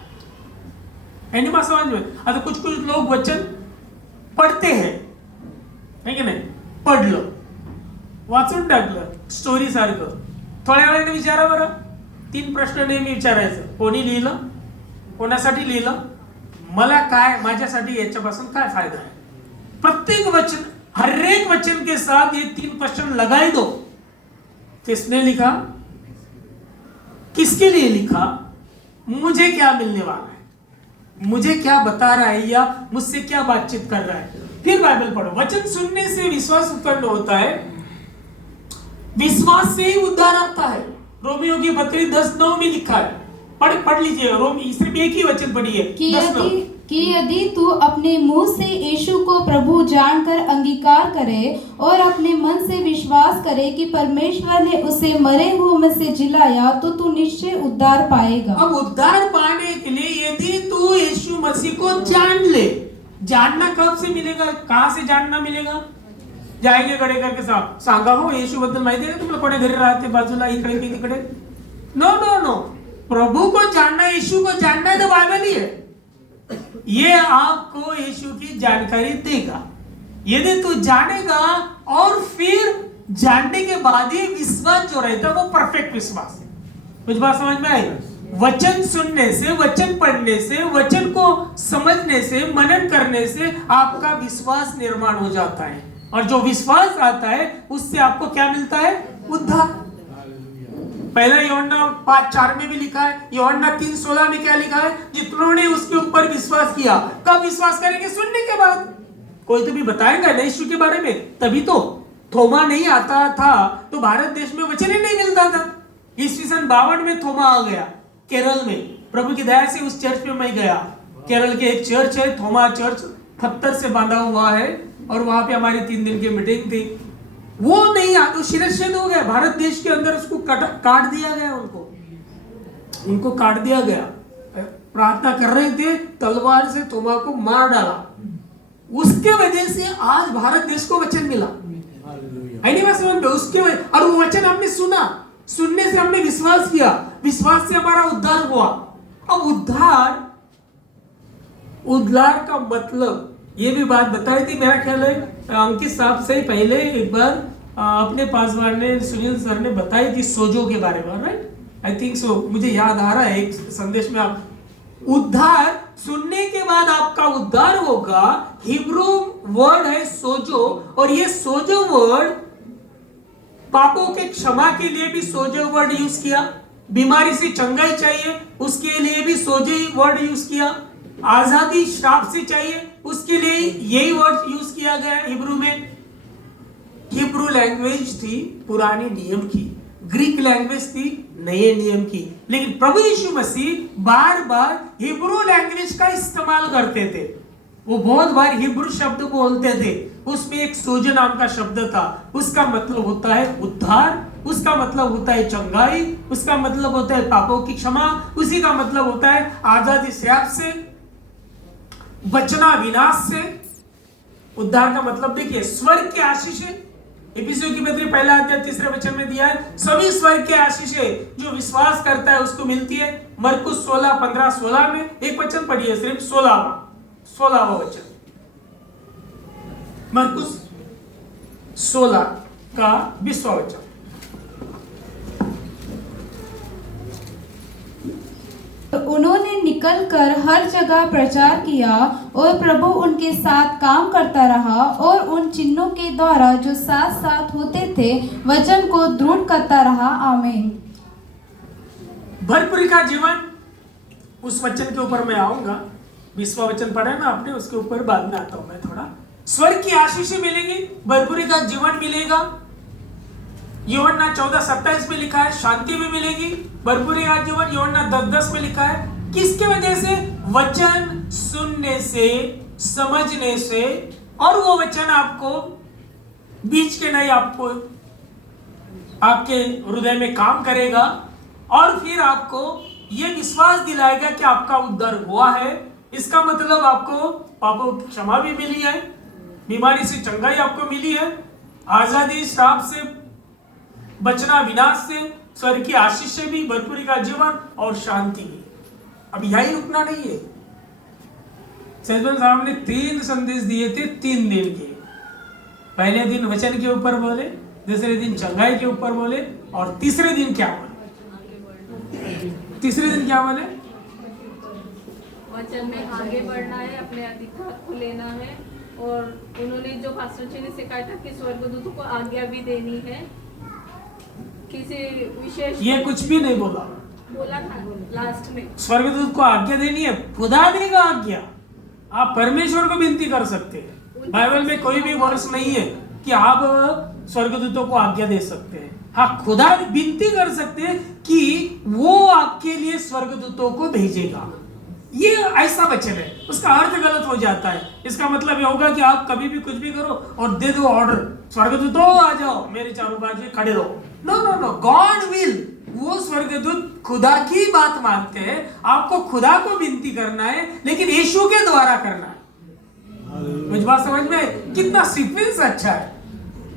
बात समझ में? तो कुछ लोग वचन पढ़ते हैं, है की नाही? पडलं, वाचून टाकलं, स्टोरी सारखं। थोड्या वेळाने विचारा बरं, 3 प्रश्न नेहमी विचारायचं, कोणी लिहिलं, कोणासाठी लिहिलं, मला काय, माझ्यासाठी याच्यापासून काय फायदा है। प्रत्येक वचन, हर एक वचन के साथ ये 3 क्वेश्चन लगाए दो। किसने लिखा, किसके लिए लिखा, मुझे क्या मिलने वाला है, मुझे क्या बता रहा है, या मुझसे क्या बातचीत कर रहा है। फिर बाइबल पढ़ो। वचन सुनने से विश्वास उत्पन्न होता है, विश्वास से ही उद्धार आता है। रोमियो की पत्री 10:9 में लिखा है, पढ़ लीजिए। रोमी सिर्फ एक ही वचन पढ़िए, 10:9 कि यदि तू अपने मुंह से यीशु को प्रभु जानकर अंगीकार करे और अपने मन से विश्वास करे कि परमेश्वर ने उसे मरे हुए में से जिलाया, तो तू निश्चय उद्धार पाएगा। अब उद्धार पाने के लिए यदि तू यीशु मसीह को जान ले, जानना कब से मिलेगा, कहां से जानना मिलेगा? जाएंगे गडे करके सांगा, हो येशू बद्दल माहिती आहे तुम्हाला, कोणी घरी राहते बाजूला, इकडे की तिकडे? नो नो नो, प्रभु को जानना, यीशु को जानना है तो बाइबल ही है। ये आपको यीशु की जानकारी देगा। यदि तू जानेगा और फिर जानने के बाद ही विश्वास जो रहता है वो परफेक्ट विश्वास है। कुछ बात समझ में आई? वचन सुनने से, वचन पढ़ने से, वचन को समझने से, मनन करने से आपका विश्वास निर्माण हो जाता है, और जो विश्वास आता है उससे आपको क्या मिलता है? उद्धार। पहला यूहन्ना 5:4 में भी लिखा है, यूहन्ना 3:16 में क्या लिखा है? जितनों ने उसके ऊपर विश्वास किया। कब विश्वास करेंगे? सुनने के बाद। कोई तो भी बताएगा ना यीशु के बारे में, तभी तो। थोमा नहीं आता था तो भारत देश में वचन ही नहीं मिलता था। ईस्वी सन 52 में थोमा आ गया केरल में, प्रभु की दया से उस चर्च में मैं गया, केरल के एक चर्च है, थोमा चर्च, पत्थर से बांधा हुआ है, और वहां पे हमारी 3 दिन की मीटिंग थी। वो नहीं तो शिरच्छेद हो गया भारत देश के अंदर, उसको काट दिया गया, उनको काट दिया गया। प्रार्थना कर रहे थे, तलवार से थोमा को मार डाला। उसके वजह से आज भारत देश को वचन मिला। उसके और वो वचन हमने सुना, सुनने से हमने विश्वास किया, विश्वास से हमारा उद्धार हुआ। अब उद्धार का मतलब ये भी बात बताई थी, मेरा ख्याल है अंकित साहब से पहले एक बार अपने पासवान ने, सुनील सर ने बताई थी सोजो के बारे में, राइट? आई थिंक सो, मुझे याद आ रहा है एक संदेश में। आप उद्धार सुनने के बाद आपका उद्धार होगा। हिब्रू वर्ड है सोजो, और ये सोजो वर्ड पापों के क्षमा के लिए भी सोजो वर्ड यूज किया, बीमारी से चंगाई चाहिए उसके लिए भी सोजो वर्ड यूज किया, आजादी श्राप से चाहिए उसके लिए यही वर्ड यूज किया गया हिब्रू में। हिब्रू लैंग्वेज थी पुराने नियम की, ग्रीक लैंग्वेज थी नए नियम की, लेकिन प्रभु यीशु मसीह बार बार हिब्रू लैंग्वेज का इस्तेमाल करते थे। वो बहुत बार हिब्रू शब्द बोलते थे, उसमें एक सोजो नाम का शब्द था, उसका मतलब होता है उद्धार, उसका मतलब होता है चंगाई, उसका मतलब होता है पापों की क्षमा, उसी का मतलब होता है आजादी श्राप से, बचना विनाश से। उद्धार का मतलब देखिए स्वर्ग की आशीषें, इफिसियों की पत्री 1 अध्याय 3 वचन में दिया है, सभी स्वर्ग की आशीषें जो विश्वास करता है उसको मिलती है। मरकुस 16:15-16 में एक वचन पढ़िए, सिर्फ 16वां वचन, मरकुस 16 का 20वां वचन। उन्होंने निकलकर हर जगह प्रचार किया और प्रभु उनके साथ काम करता रहा और उन चिन्हों के द्वारा जो साथ साथ होते थे वचन को दृढ़ करता रहा। आमीन। भरपूरी का जीवन, उस वचन के ऊपर मैं आऊंगा। 20वां वचन पढ़ा ना आपने, उसके ऊपर बाद में आता हूं मैं थोड़ा। स्वर्ग की आशीषें मिलेगी, भरपूरी का जीवन मिलेगा। यूहन्ना 14:27 में लिखा है शांति भी मिलेगी, भरपूरी का जीवन यूहन्ना 10:10 में लिखा है। किसके वजह से? वचन सुनने से, समझने से, और वो वचन आपको बीच के नहीं, आपको आपके हृदय में काम करेगा और फिर आपको ये विश्वास दिलाएगा कि आपका उद्धार हुआ है। इसका मतलब आपको पापों की क्षमा भी मिली है, बीमारी से चंगाई आपको मिली है, आजादी श्राप से, बचना विनाश से, स्वर्ग की आशीष से भी, भरपूरी का जीवन और शांति भी। अब यही रुकना नहीं है। सैजन साहब ने 3 संदेश दिए थे 3 दिन के। पहले दिन वचन के ऊपर बोले, दूसरे दिन चंगाई के ऊपर बोले, और तीसरे दिन क्या बोले? तीसरे दिन क्या बोले? वचन में आगे बढ़ना है, अपने अधिकार को लेना है, और उन्होंने जो पास्टर जी ने सिखाया था कि स्वर्गदूतों को आज्ञा भी देनी है, किसी विशेष, ये कुछ भी नहीं बोला था लास्ट में। स्वर्गदूत को आज्ञा देनी है, खुदा देगा आज्ञा। आप परमेश्वर को विनती कर सकते हैं। बाइबल में कोई भी वर्ष नहीं है कि आप स्वर्गदूतों को आज्ञा दे सकते हैं। हाँ, खुदा विनती कर सकते हैं कि वो आपके लिए स्वर्गदूतों को भेजेगा। ये ऐसा वचन है, उसका अर्थ गलत हो जाता है। इसका मतलब ये होगा कि आप कभी भी कुछ भी करो और दे दो ऑर्डर, स्वर्गदूतों आ जाओ मेरे चारों बाजू खड़े रहो। No no no, God will. वो स्वर्गदूत खुदा की बात मानते हैं। आपको खुदा को विनती करना है, लेकिन यीशु के द्वारा करना है। मुझ बात समझ में? कितना सीक्वेंस अच्छा है।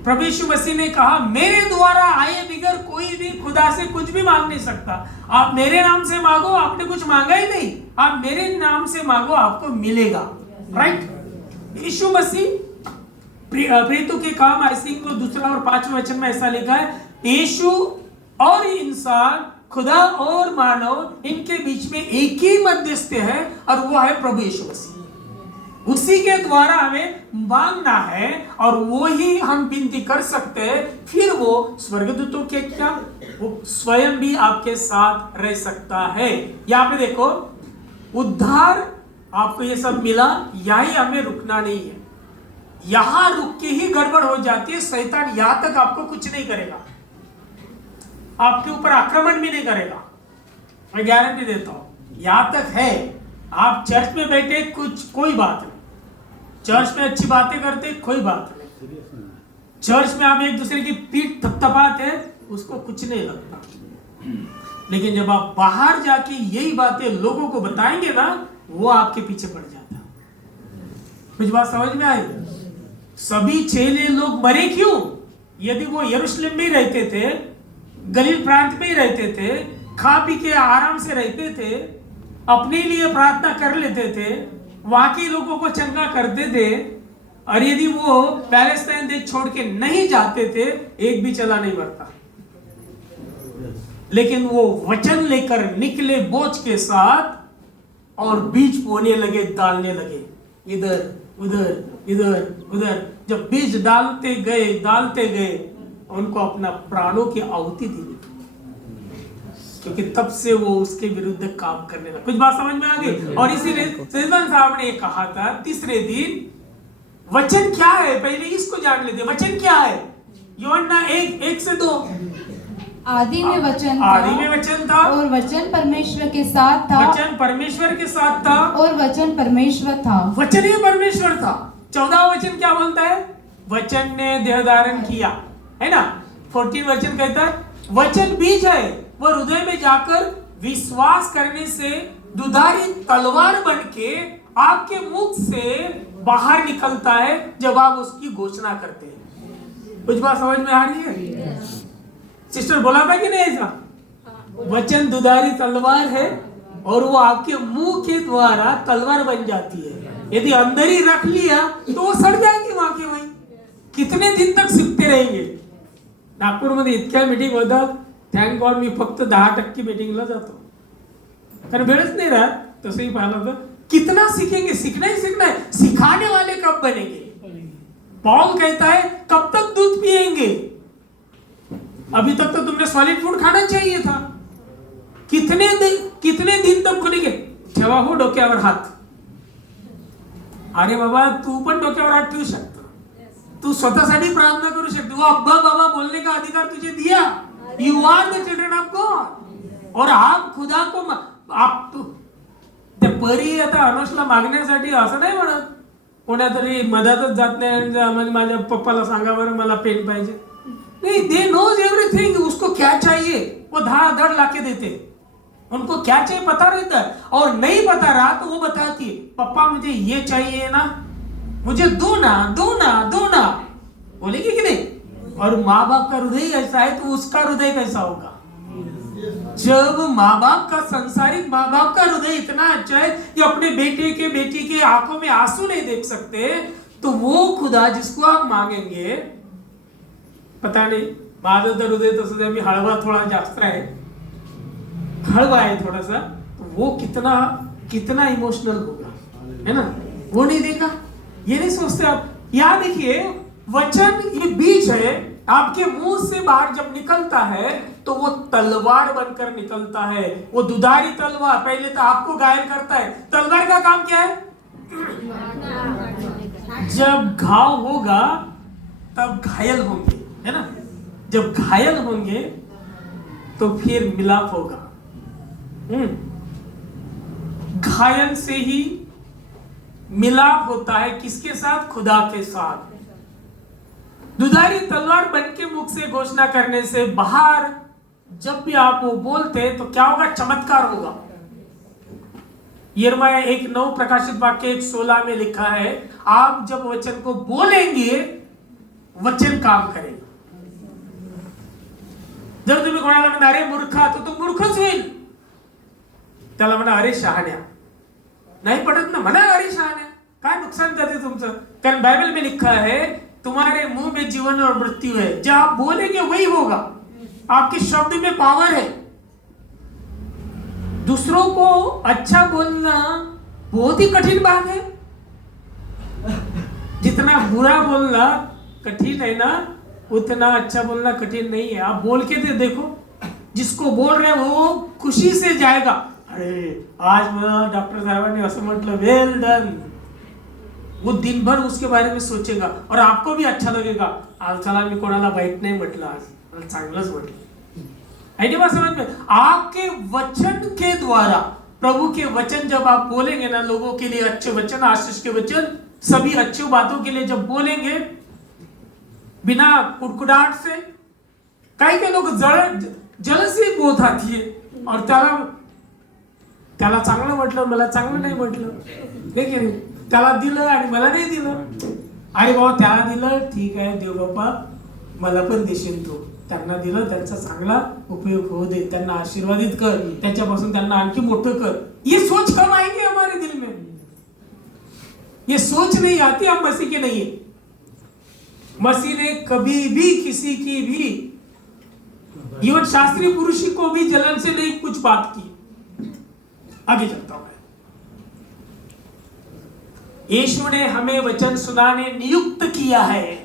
प्रभु यीशु मसीह ने कहा मेरे द्वारा आए बिगर कोई भी खुदा से कुछ भी मांग नहीं सकता। आप मेरे नाम से मांगो, आपने कुछ मांगा ही नहीं, आप मेरे नाम से मांगो, आपको मिलेगा। राइट? यीशु मसीह प्रेरितों के काम, आई थिंक तो 2 और 5वें वचन में ऐसा लिखा है, यीशु और इंसान, खुदा और मानव, इनके बीच में एक ही मध्यस्थ है और वो है प्रभु यीशु मसीह। उसी के द्वारा हमें मांगना है और वो ही हम विनती कर सकते हैं। फिर वो स्वर्गदूतों के क्या, वो स्वयं भी आपके साथ रह सकता है। यहाँ पे देखो, उद्धार आपको ये सब मिला, यही हमें रुकना नहीं है। यहां रुक के ही गड़बड़ हो जाती है। शैतान यहां तक आपको कुछ नहीं करेगा, आपके ऊपर आक्रमण भी नहीं करेगा, मैं गारंटी देता हूं। यहां तक है, आप चर्च में बैठे कोई बात नहीं, चर्च में अच्छी बातें करते कोई बात नहीं, चर्च में आप एक दूसरे की पीठ थपथपाते उसको कुछ नहीं लगता, लेकिन जब आप बाहर जाके यही बातें लोगों को बताएंगे ना, वो आपके पीछे पड़ जाता। कुछ बात समझ में आई? सभी चेले लोग मरे क्यों? यदि वो यरूशलेम में ही रहते थे, गलील प्रांत में ही रहते थे, खा पी के आराम से रहते थे, अपने लिए प्रार्थना कर लेते थे, वहां के लोगों को चंगा करते थे, और यदि वो पैलेस्टाइन देश छोड़ के नहीं जाते थे, एक भी चला नहीं मरता। लेकिन वो वचन लेकर निकले बोझ के साथ और बीज बोने लगे, डालने लगे, इधर उधर इधर उधर। जब बीज डालते गए उनको अपना प्राणों की आहुति दी, क्योंकि तब से वो उसके विरुद्ध काम करने लगा। कुछ बात समझ में आ गई? और इसीलिए सैयदना साहब ने कहा था तीसरे दिन वचन क्या है, पहले इसको जान लेते। वचन क्या है? यूहन्ना 1:1-2। आदि में वचन था, आदि में वचन था, और वचन परमेश्वर के साथ था, वचन परमेश्वर के साथ था, और वचन परमेश्वर था। वचन ही परमेश्वर था। 14वां वचन क्या बोलता है? वचन ने देह धारण किया, है ना? 14 वचन कहता है वचन बीज है, वह हृदय में जाकर विश्वास करने से दुधारी तलवार बनके आपके मुख से बाहर निकलता है जब आप उसकी घोषणा करते हैं। कुछ बात समझ में आ रही है? सिस्टर बोला था कि नहीं ऐसा? वचन दुधारी तलवार है और वो आपके मुंह के द्वारा तलवार बन जाती है। यदि अंदर ही रख लिया तो वो सड़ जाएगी वहां के वहीं। कितने दिन तक शिकते रहेंगे? नागपूरमध्ये इतक्या मीटिंग होतात, थँक गॉड मी फक्त 10% मीटिंगला जातो, कारण वेळच नाही राहत। तसंही पाहिलं तर कितना सीखेंगे? सीखना ही सीखना है। सिखाने वाले कब बनेंगे? पॉल कहता है कब तक दूध पिएंगे? अभी तक तो तुमने सॉलिड फूड खाना चाहिए था। कितने दिन तक खुलेंगे? ठेवा हो डोक्यावर हात। अरे बाबा, तू पण डोक्यावर हात ठेवू शकतो, तू स्वतःसाठी प्रार्थना करू शकतो। वो अब्बा बाबा बोलने का अधिकार तुझे दिया। You are the children of God. और आप खुदा को आप ते परी आता अनुषला मागण्यासाठी असं नाही म्हणत, कोणातरी मधातच जात नाही आणि माझ्या पप्पाला सांगा बरं मला पेन पाहिजे। नहीं, दे नोज एवरीथिंग। उसको क्या चाहिए वो धड़ाधड़ लाके देते। उनको क्या चाहिए पता रहता है, और नहीं पता रहा तो वो बताती है पप्पा मुझे ये चाहिए ना, मुझे दो ना दो ना दो ना, बोलेगी कि नहीं? और माँ बाप का हृदय ऐसा है तो उसका हृदय कैसा होगा? जब माँ बाप का, संसारिक माँ बाप का हृदय इतना अच्छा है कि अपने बेटी के आंखों में आंसू नहीं देख सकते, तो वो खुदा जिसको आप मांगेंगे, पता नहीं माझं तर हृदय तसं आहे, मी हळवा थोडा जास्त आहे, हळवा है थोड़ा सा, तो वो कितना इमोशनल होगा, है ना? वो नहीं देगा, ये नहीं सोचते आप। यहाँ देखिए, वचन ये बीज है, आपके मुंह से बाहर जब निकलता है तो वो तलवार बनकर निकलता है। वो दुधारी तलवार पहले तो आपको घायल करता है। तलवार का काम क्या है? जब घाव होगा तब घायल होंगे, है ना? जब घायल होंगे तो फिर मिलाप होगा। घायल से ही मिलाप होता है, किसके साथ? खुदा के साथ। दुधारी तलवार बन के मुख से घोषणा करने से बाहर जब भी आप वो बोलते तो क्या होगा? चमत्कार होगा। यिर्मयाह 1:9 प्रकाशित वाक्य 1:16 में लिखा है, आप जब वचन को बोलेंगे वचन काम करेगा। जर तुम्ही कोणाला म्हणा अरे मूर्खा, तो मूर्खच होईल। त्याला म्हणा अरे शहाण्या, नाही पडत ना, म्हणा अरे शहाण्या, काय नुकसान जाते तुमचं? कारण बाइबल में लिखा है तुम्हारे मुंह में जीवन और मृत्यु है, जो आप बोलेंगे वही होगा। आपके शब्द में पावर है। दूसरों को अच्छा बोलना बहुत ही कठिन बात है। जितना बुरा बोलना कठिन है ना, उतना अच्छा बोलना कठिन नहीं है। आप बोल के दे देखो, जिसको बोल रहे हैं वो खुशी से जाएगा, अरे आज मला डॉक्टर साहबांनी असं म्हटलं, वेल डन। वो दिन भर उसके बारे में सोचेगा और आपको भी अच्छा लगेगा, आज चला मी कोणाला वाईट नाही म्हटलं, आज मला चांगलंच म्हटलं। समझ में? आपके वचन के द्वारा प्रभु के वचन जब आप बोलेंगे ना, लोगों के लिए अच्छे वचन, आशीष के वचन, सभी अच्छी बातों के लिए जब बोलेंगे बिना कुड़कुड़ाहट से, काही काही लोक जलसी बहुत आती है और त्याला चांगलं म्हटलं, मला चांगलं नाही म्हटलं, हे की नाही, त्याला दिलं आणि मला नाही दिलं. अरे बाबा त्याला दिलं ठीक आहे, देव बाप्पा मला पण देशील तू. त्यांना दिलं, त्यांचा चांगला उपयोग होऊ दे, त्यांना आशीर्वादित कर, त्याच्यापासून त्यांना आणखी मोठं कर. ये सोच कब आएगी हमारे दिल में? ये सोच नहीं आती, हम मसीह के नहीं है. मसीह ने कभी भी किसी की भी, इवन शास्त्रीय पुरुष को भी जलन से नहीं कुछ बात की. आगे चलता हूं. यीशु ने हमें वचन सुनाने नियुक्त किया है.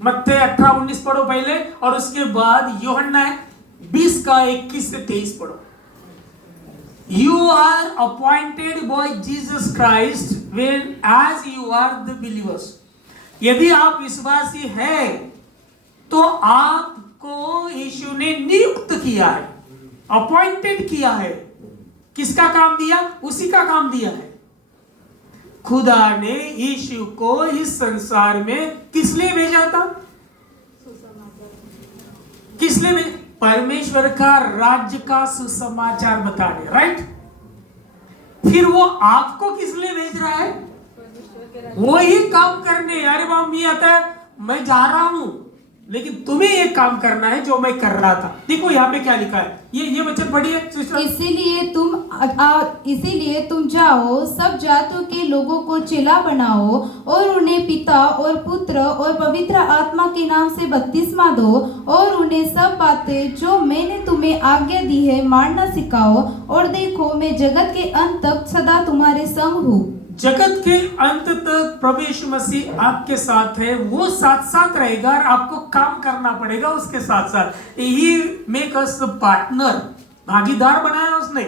मत्ती 18-19 पढ़ो पहले, और उसके बाद यूहन्ना 20 का 21 से 23 पढ़ो. You are appointed by Jesus Christ when as you are the believers. यदि आप विश्वासी हैं तो आपको यीशु ने नियुक्त किया है, अपॉइंटेड किया है. किसका काम दिया? उसी का काम दिया है. खुदा ने यीशु को इस संसार में किस लिए भेजा था? किस लिए भेजा? परमेश्वर का राज्य का सुसमाचार बताने, राइट? फिर वो आपको किस लिए भेज रहा है? वही काम करने. अरे बाबा मैं आता है, मैं जा रहा हूं, लेकिन तुम्हें एक काम करना है जो मैं कर रहा था. देखो यहाँ पे क्या लिखा है, ये वचन पढ़िए. इसीलिए तुम जाओ, सब जातों के लोगों को चेला बनाओ और उन्हें पिता और पुत्र और पवित्र आत्मा के नाम से बपतिस्मा दो और उन्हें सब बातें जो मैंने तुम्हें आज्ञा दी है मानना सिखाओ. और देखो मैं जगत के अंत तक सदा तुम्हारे संग हूँ. जगत के अंत तक प्रभु यीशु मसीह आपके साथ है. वो साथ साथ रहेगा और आपको काम करना पड़ेगा उसके साथ साथ. ही मेक अस पार्टनर, भागीदार बनाया उसने.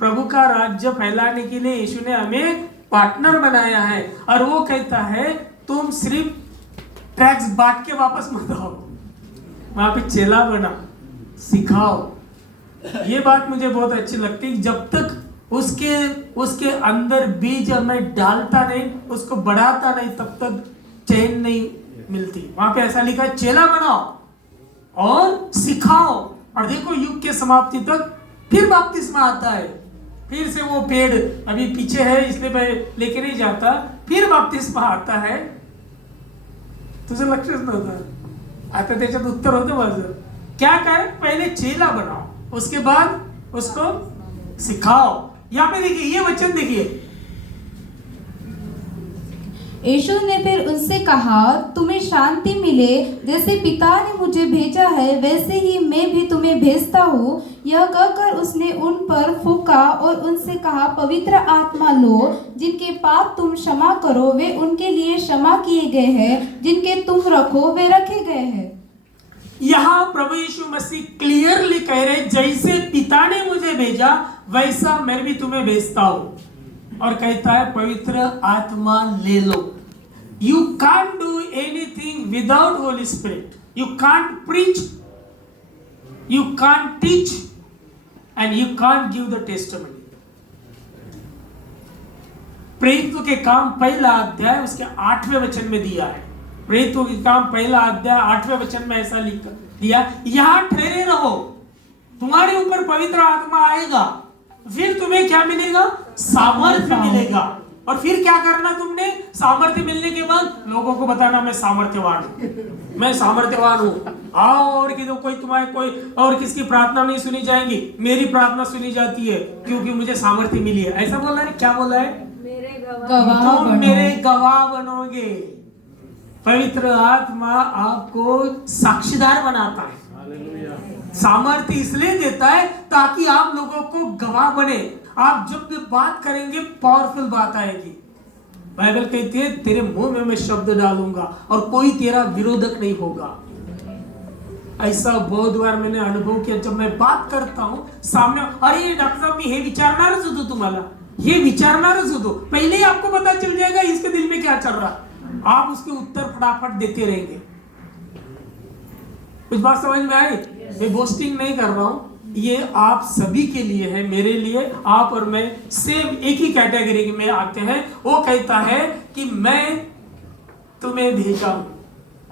प्रभु का राज्य फैलाने के लिए यीशु ने हमें पार्टनर बनाया है. और वो कहता है तुम सिर्फ टैक्स बांट के वापस मत आओ, वहां पे चेला बना, सिखाओ. ये बात मुझे बहुत अच्छी लगती. जब तक उसके अंदर बीज हमें डालता नहीं, उसको बढ़ाता नहीं, तब तक चैन नहीं मिलती. वहां पे ऐसा लिखा है चेला बनाओ और सिखाओ. और देखो युग के समाप्ति तक फिर बपतिस्मा आता है. फिर से वो पेड़ अभी पीछे है इसलिए मैं लेके नहीं जाता. फिर बपतिस्मा आता है. तुझं लक्षच नव्हतं, आता त्याच्यात उत्तर होतं माझं. क्या करे? पहले चेला बनाओ, उसके बाद उसको सिखाओ. यहाँ पे देखिए ये वचन देखिए. यीशु ने फिर उनसे कहा तुम्हें शांति मिले. जैसे पिता ने मुझे भेजा है वैसे ही मैं भी तुम्हें भेजता हूँ. यह कहकर उसने उन पर फूंका और उनसे कहा पवित्र आत्मा लो. जिनके पाप तुम क्षमा करो वे उनके लिए क्षमा किए गए हैं, जिनके तुम रखो वे रखे गए हैं. यहाँ प्रभु यीशु मसीह क्लियरली कह रहे जैसे पिता ने मुझे भेजा वैसा मैं भी तुम्हें भेजता हूं. और कहता है पवित्र आत्मा ले लो. You can't do anything without Holy Spirit. You can't preach, you can't teach and you can't give the testimony. प्रेरितों के काम पहला अध्याय उसके 8वें वचन में दिया है. प्रेरितों के काम पहला अध्याय 8वें वचन में ऐसा लिख दिया, यहां ठहरे रहो, तुम्हारे ऊपर पवित्र आत्मा आएगा, फिर तुम्हें क्या मिलेगा? सामर्थ्य मिलेगा. और फिर क्या करना तुमने? सामर्थ्य मिलने के बाद लोगों को बताना मैं सामर्थ्यवान हूं, मैं सामर्थ्यवान हूं. आओ और कोई तुम्हारे कोई और किसकी प्रार्थना नहीं सुनी जाएंगी, मेरी प्रार्थना सुनी जाती है क्योंकि मुझे सामर्थ्य मिली है. ऐसा बोला है. क्या बोला है? तुम मेरे गवाह बनोगे. पवित्र आत्मा आपको साक्षीदार बनाता है. सामर्थ्य इसलिए देता है ताकि आप लोगों को गवाह बने. आप जब भी बात करेंगे पावरफुल बात आएगी. बाइबल कहती है तेरे मुंह में मैं शब्द डालूंगा और कोई तेरा विरोधक नहीं होगा. ऐसा बहुत बार मैंने अनुभव किया. जब मैं बात करता हूं सामने, अरे डॉक्टर साहब मी हे विचारणारच होतो तुम्हाला, हे विचारणारच होतो. पहले ही आपको पता चल जाएगा इसके दिल में क्या चल रहा. आप उसके उत्तर फटाफट देते रहेंगे. कुछ बात समझ में आई? मैं बोस्टिंग नहीं कर रहा हूं, ये आप सभी के लिए है, मेरे लिए, आप और मैं सेम एक ही कैटेगरी में आते हैं। वो कहता है कि मैं तुम्हें भेजा हूं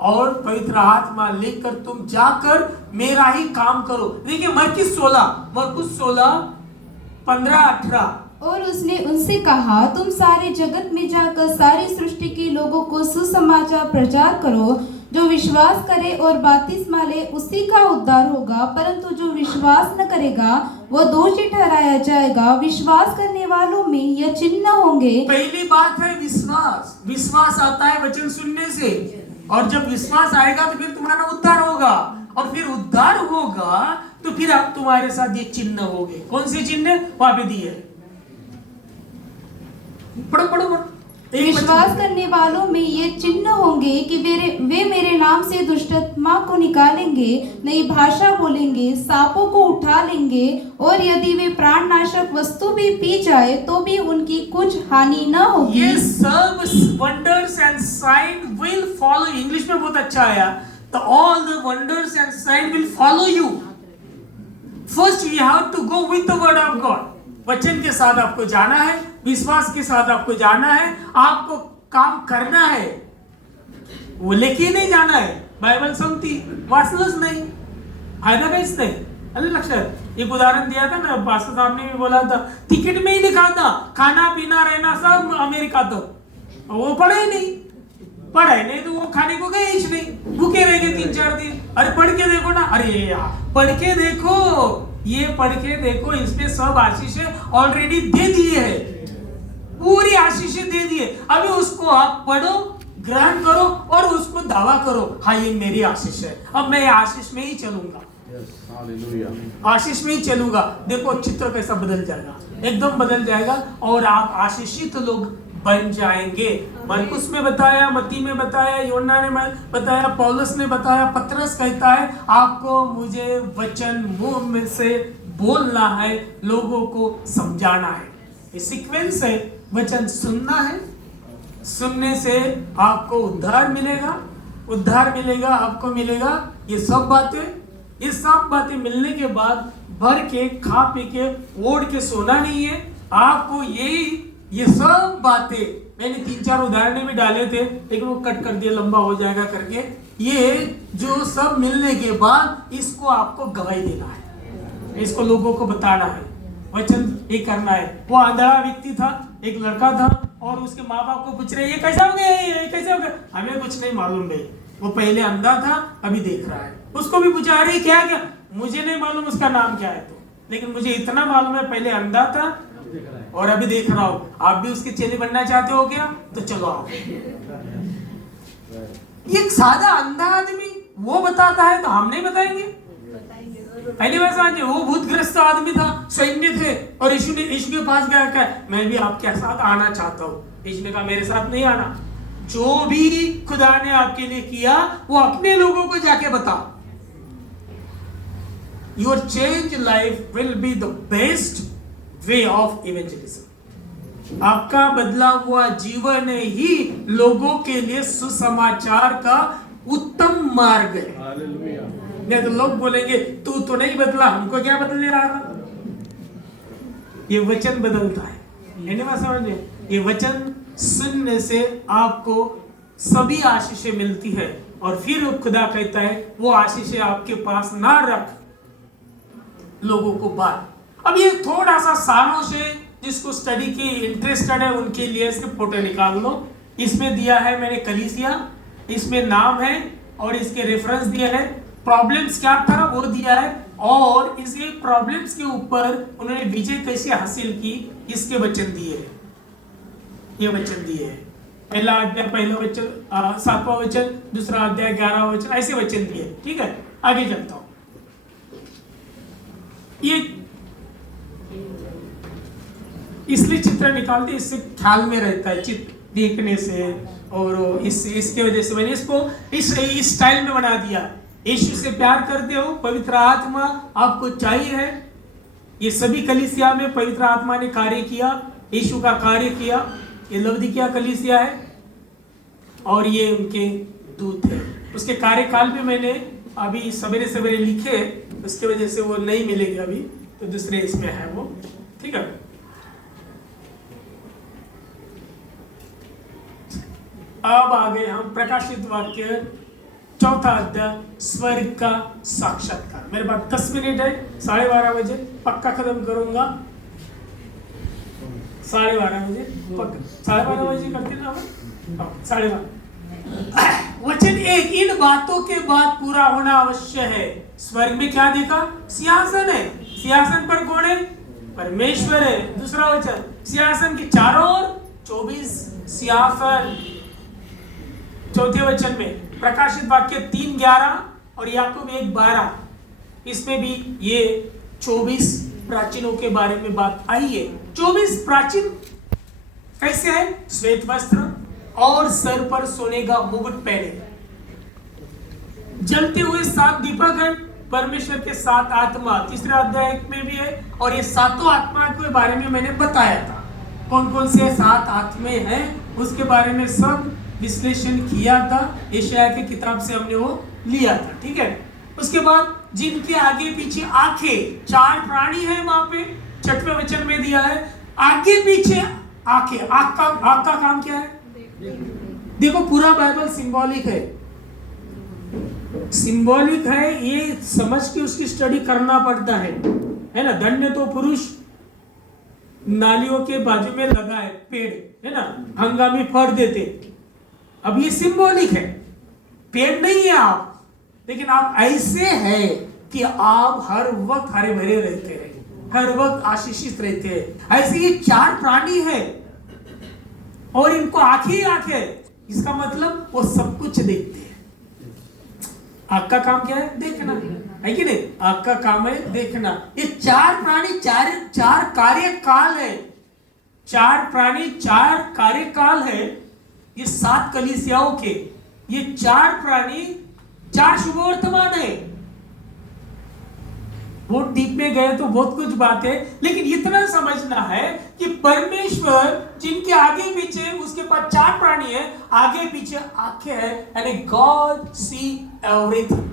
और पवित्र आत्मा लेकर तुम जाकर मेरा ही काम करो। देखिए मरकुस 16:15-18। और उसने उनसे कहा, तुम सारे जगत में जाकर सारी सृष्टि के लोगों को सुसमाचार प्रचार करो। जो विश्वास करे और बपतिस्मा ले उसी का उद्धार होगा, परंतु जो विश्वास न करेगा वो दोषी ठहराया जाएगा। विश्वास करने वालों में यह चिन्ह होंगे। पहली बात है विश्वास। विश्वास आता है वचन सुनने से, और जब विश्वास आएगा तो फिर तुम्हारा उद्धार होगा, और फिर उद्धार होगा तो फिर आप तुम्हारे साथ ये चिन्ह होंगे। कौन से चिन्ह? वहां पे दिए, पढ़ो। विश्वास करने वालों में ये चिन्ह होंगे कि वे मेरे नाम से दुष्टात्मा को निकालेंगे, नई भाषा बोलेंगे, सांपों को उठा लेंगे, और यदि वे प्राणनाशक वस्तु भी पी जाए तो भी उनकी कुछ हानि न होगी। ये सब wonders and sign will follow. English में बहुत अच्छा आया, तो all the wonders and sign will follow you. First you have to go with the word of God. वचन के साथ आपको जाना है, विश्वास के साथ आपको जाना है, आपको काम करना है, वो लेके नहीं जाना है। बाइबल संगती वाचलंच नाही, फायदा काहीच नाही। आलं लक्षात? एक उदाहरण दिया था ना, पास्टर साहब ने भी बोला था, टिकट में ही लिखा था खाना पीना रहना सब अमेरिका तक। वो पढ़े नहीं तो वो खाने को गए ही नहीं, भूखे रह गए 3-4 दिन। अरे पढ़ के देखो ना, अरे यार पढ़ के देखो, ये पढ़ के देखो, इसमें सब आशीषें ऑलरेडी दे दिए है, पूरी आशीषें दे दिए। अभी उसको आप पढ़ो, ग्रहण करो और उसको दावा करो, हाँ ये मेरी आशीष है, अब मैं आशीष में ही चलूंगा। आशीष में ही चलूंगा। देखो चित्र कैसा बदल जाएगा, एकदम बदल जाएगा, और आप आशीषित लोग बन जाएंगे। मरकुस में बताया, मत्ती में बताया, यूहन्ना ने बताया, पौलुस ने बताया, पतरस कहता है आपको मुझे वचन मुंह में से बोलना है, लोगों को समझाना है। ये सीक्वेंस है। वचन सुनना है, सुनने से आपको उद्धार मिलेगा, आपको मिलेगा ये सब बातें मिलने के बाद भर के खा पी के ओढ़ के सोना नहीं है। आपको ये सब बातें मैंने 3-4 उदाहरण भी डाले थे, लेकिन वो कट कर दिया, लंबा हो जाएगा करके। ये जो सब मिलने के बाद इसको आपको गवाही देना है, इसको लोगों को बताना है, वचन ये करना है। वो अंधा व्यक्ति था, एक लड़का था, और उसके माँ बाप को पूछ रहे ये कैसा हो गया? हमें कुछ नहीं मालूम भाई, वो पहले अंधा था अभी देख रहा है। उसको भी पूछा अरे क्या? मुझे नहीं मालूम उसका नाम क्या है, तो लेकिन मुझे इतना मालूम है पहले अंधा था और अभी देख रहा हूं। आप भी उसके चेले बनना चाहते हो क्या? तो चलो आओ। एक सादा अंधा आदमी वो बताता है तो हम नहीं बताएंगे? पहली बार समझे, वो भूतग्रस्त आदमी था, सैन्य थे, और यीशु के पास गया, कहा मैं भी आपके साथ आना चाहता हूँ। यीशु ने कहा मेरे साथ नहीं आना, जो भी खुदा ने आपके लिए किया वो अपने लोगों को जाके बताओ। Your change life will be the best way of evangelism. आपका बदला हुआ जीवन ही लोगों के लिए सुसमाचार का उत्तम मार्ग है। नहीं तो लोग बोलेंगे तू तो नहीं बदला, हमको क्या बदलने रहा था? ये वचन बदलता है, नहीं बात समझे? ये वचन सुनने से आपको सभी आशीषें मिलती है, और फिर खुदा कहता है वो आशीषें आपके पास ना रख, लोगों को बांट। अब ये थोड़ा सा सालों से जिसको स्टडी की इंटरेस्टेड है उनके लिए इसके फोटो निकाल लो। इसमें दिया है मैंने कलीसिया, इसमें नाम है और इसके रेफरेंस दिए हैं, प्रॉब्लम्स क्या था वो दिया है, और इसके प्रॉब्लम्स के ऊपर उन्होंने विजय कैसे हासिल की इसके वचन दिए हैं। ये वचन दिए हैं, पहला अध्याय पहला वचन, 7वां वचन, दूसरा अध्याय 11वां वचन, ऐसे वचन दिए। ठीक है, आगे चलता हूं। ये इसलिए चित्र निकालते, इससे ख्याल में रहता है चित्र देखने से, और इसके वजह से मैंने इसको इस स्टाइल में बना दिया। यीशु से प्यार करते हो, पवित्र आत्मा आपको चाहिए है। ये सभी कलीसिया में पवित्र आत्मा ने कार्य किया, यीशु का कार्य किया। ये लवदीकिया कलीसिया है और ये उनके दूत है। उसके कार्यकाल में मैंने अभी सवेरे सवेरे लिखे, उसके वजह से वो नहीं मिलेगी अभी, तो दूसरे इसमें है वो, ठीक है। अब आ गए हम प्रकाशित वाक्य चौथा अध्याय, स्वर्ग का साक्षात्कार। मेरे पास 10 मिनट है, 12:30 बजे पक्का खत्म करूंगा। 12:30 बजे पक्का, 12:30 बजे करते ना हम, 12:30। वचन 1, इन बातों के बाद पूरा होना अवश्य है। स्वर्ग में क्या देखा? सिंहासन है, सिंहासन पर कौन है? परमेश्वर है। दूसरा वचन, सिंहासन के चारों ओर 24 सिंहासन। चौथे वचन में प्रकाशित वाक्य 3:11 और याकूब 1:12, इसमें भी ये 24 प्राचीनों के बारे में बात आई है। 24 प्राचीन कैसे है? श्वेत वस्त्र और सर पर सोने का मुकुट पहने, जलते हुए 7 दीपक है, परमेश्वर के 7 आत्मा, तीसरे अध्याय में भी है। और ये 7 आत्मा के बारे में मैंने बताया था, कौन कौन से 7 आत्मे हैं, उसके बारे में सब विश्लेषण किया था। यशायाह की किताब से हमने वो लिया था, ठीक है। उसके बाद जिनके आगे पीछे आंखें, 4 प्राणी है वहां पे, 6वें वचन में दिया है, आगे पीछे आंखें। आंख का काम क्या है? देखो पूरा बाइबल सिंबॉलिक है, सिंबॉलिक है, ये समझ के उसकी स्टडी करना पड़ता है ना। धन्य तो पुरुष नालियों के बाजू में लगा है पेड़, है ना, हंगामी फल देते। अब ये सिंबॉलिक है, पेड़ नहीं है आप, लेकिन आप ऐसे हैं कि आप हर वक्त हरे भरे रहते हैं, हर वक्त आशीषित रहते हैं। ऐसे ये 4 प्राणी है और इनको आंखें ही आंखें, इसका मतलब वो सब कुछ देखते हैं। आंख का काम क्या है? देखना है कि नहीं? आंख का काम है देखना। ये 4 प्राणी 4 कार्यकाल है, 4 प्राणी 4 कार्यकाल है। ये 7 कलीसियाओं के ये 4 प्राणी 4 शुभ वर्तमान है। बहुत डीप में गए तो बहुत कुछ बात है, लेकिन इतना समझना है कि परमेश्वर जिनके आगे पीछे, उसके पास 4 प्राणी है, आगे पीछे आंखें हैं, एंड गॉड सी एवरीथिंग।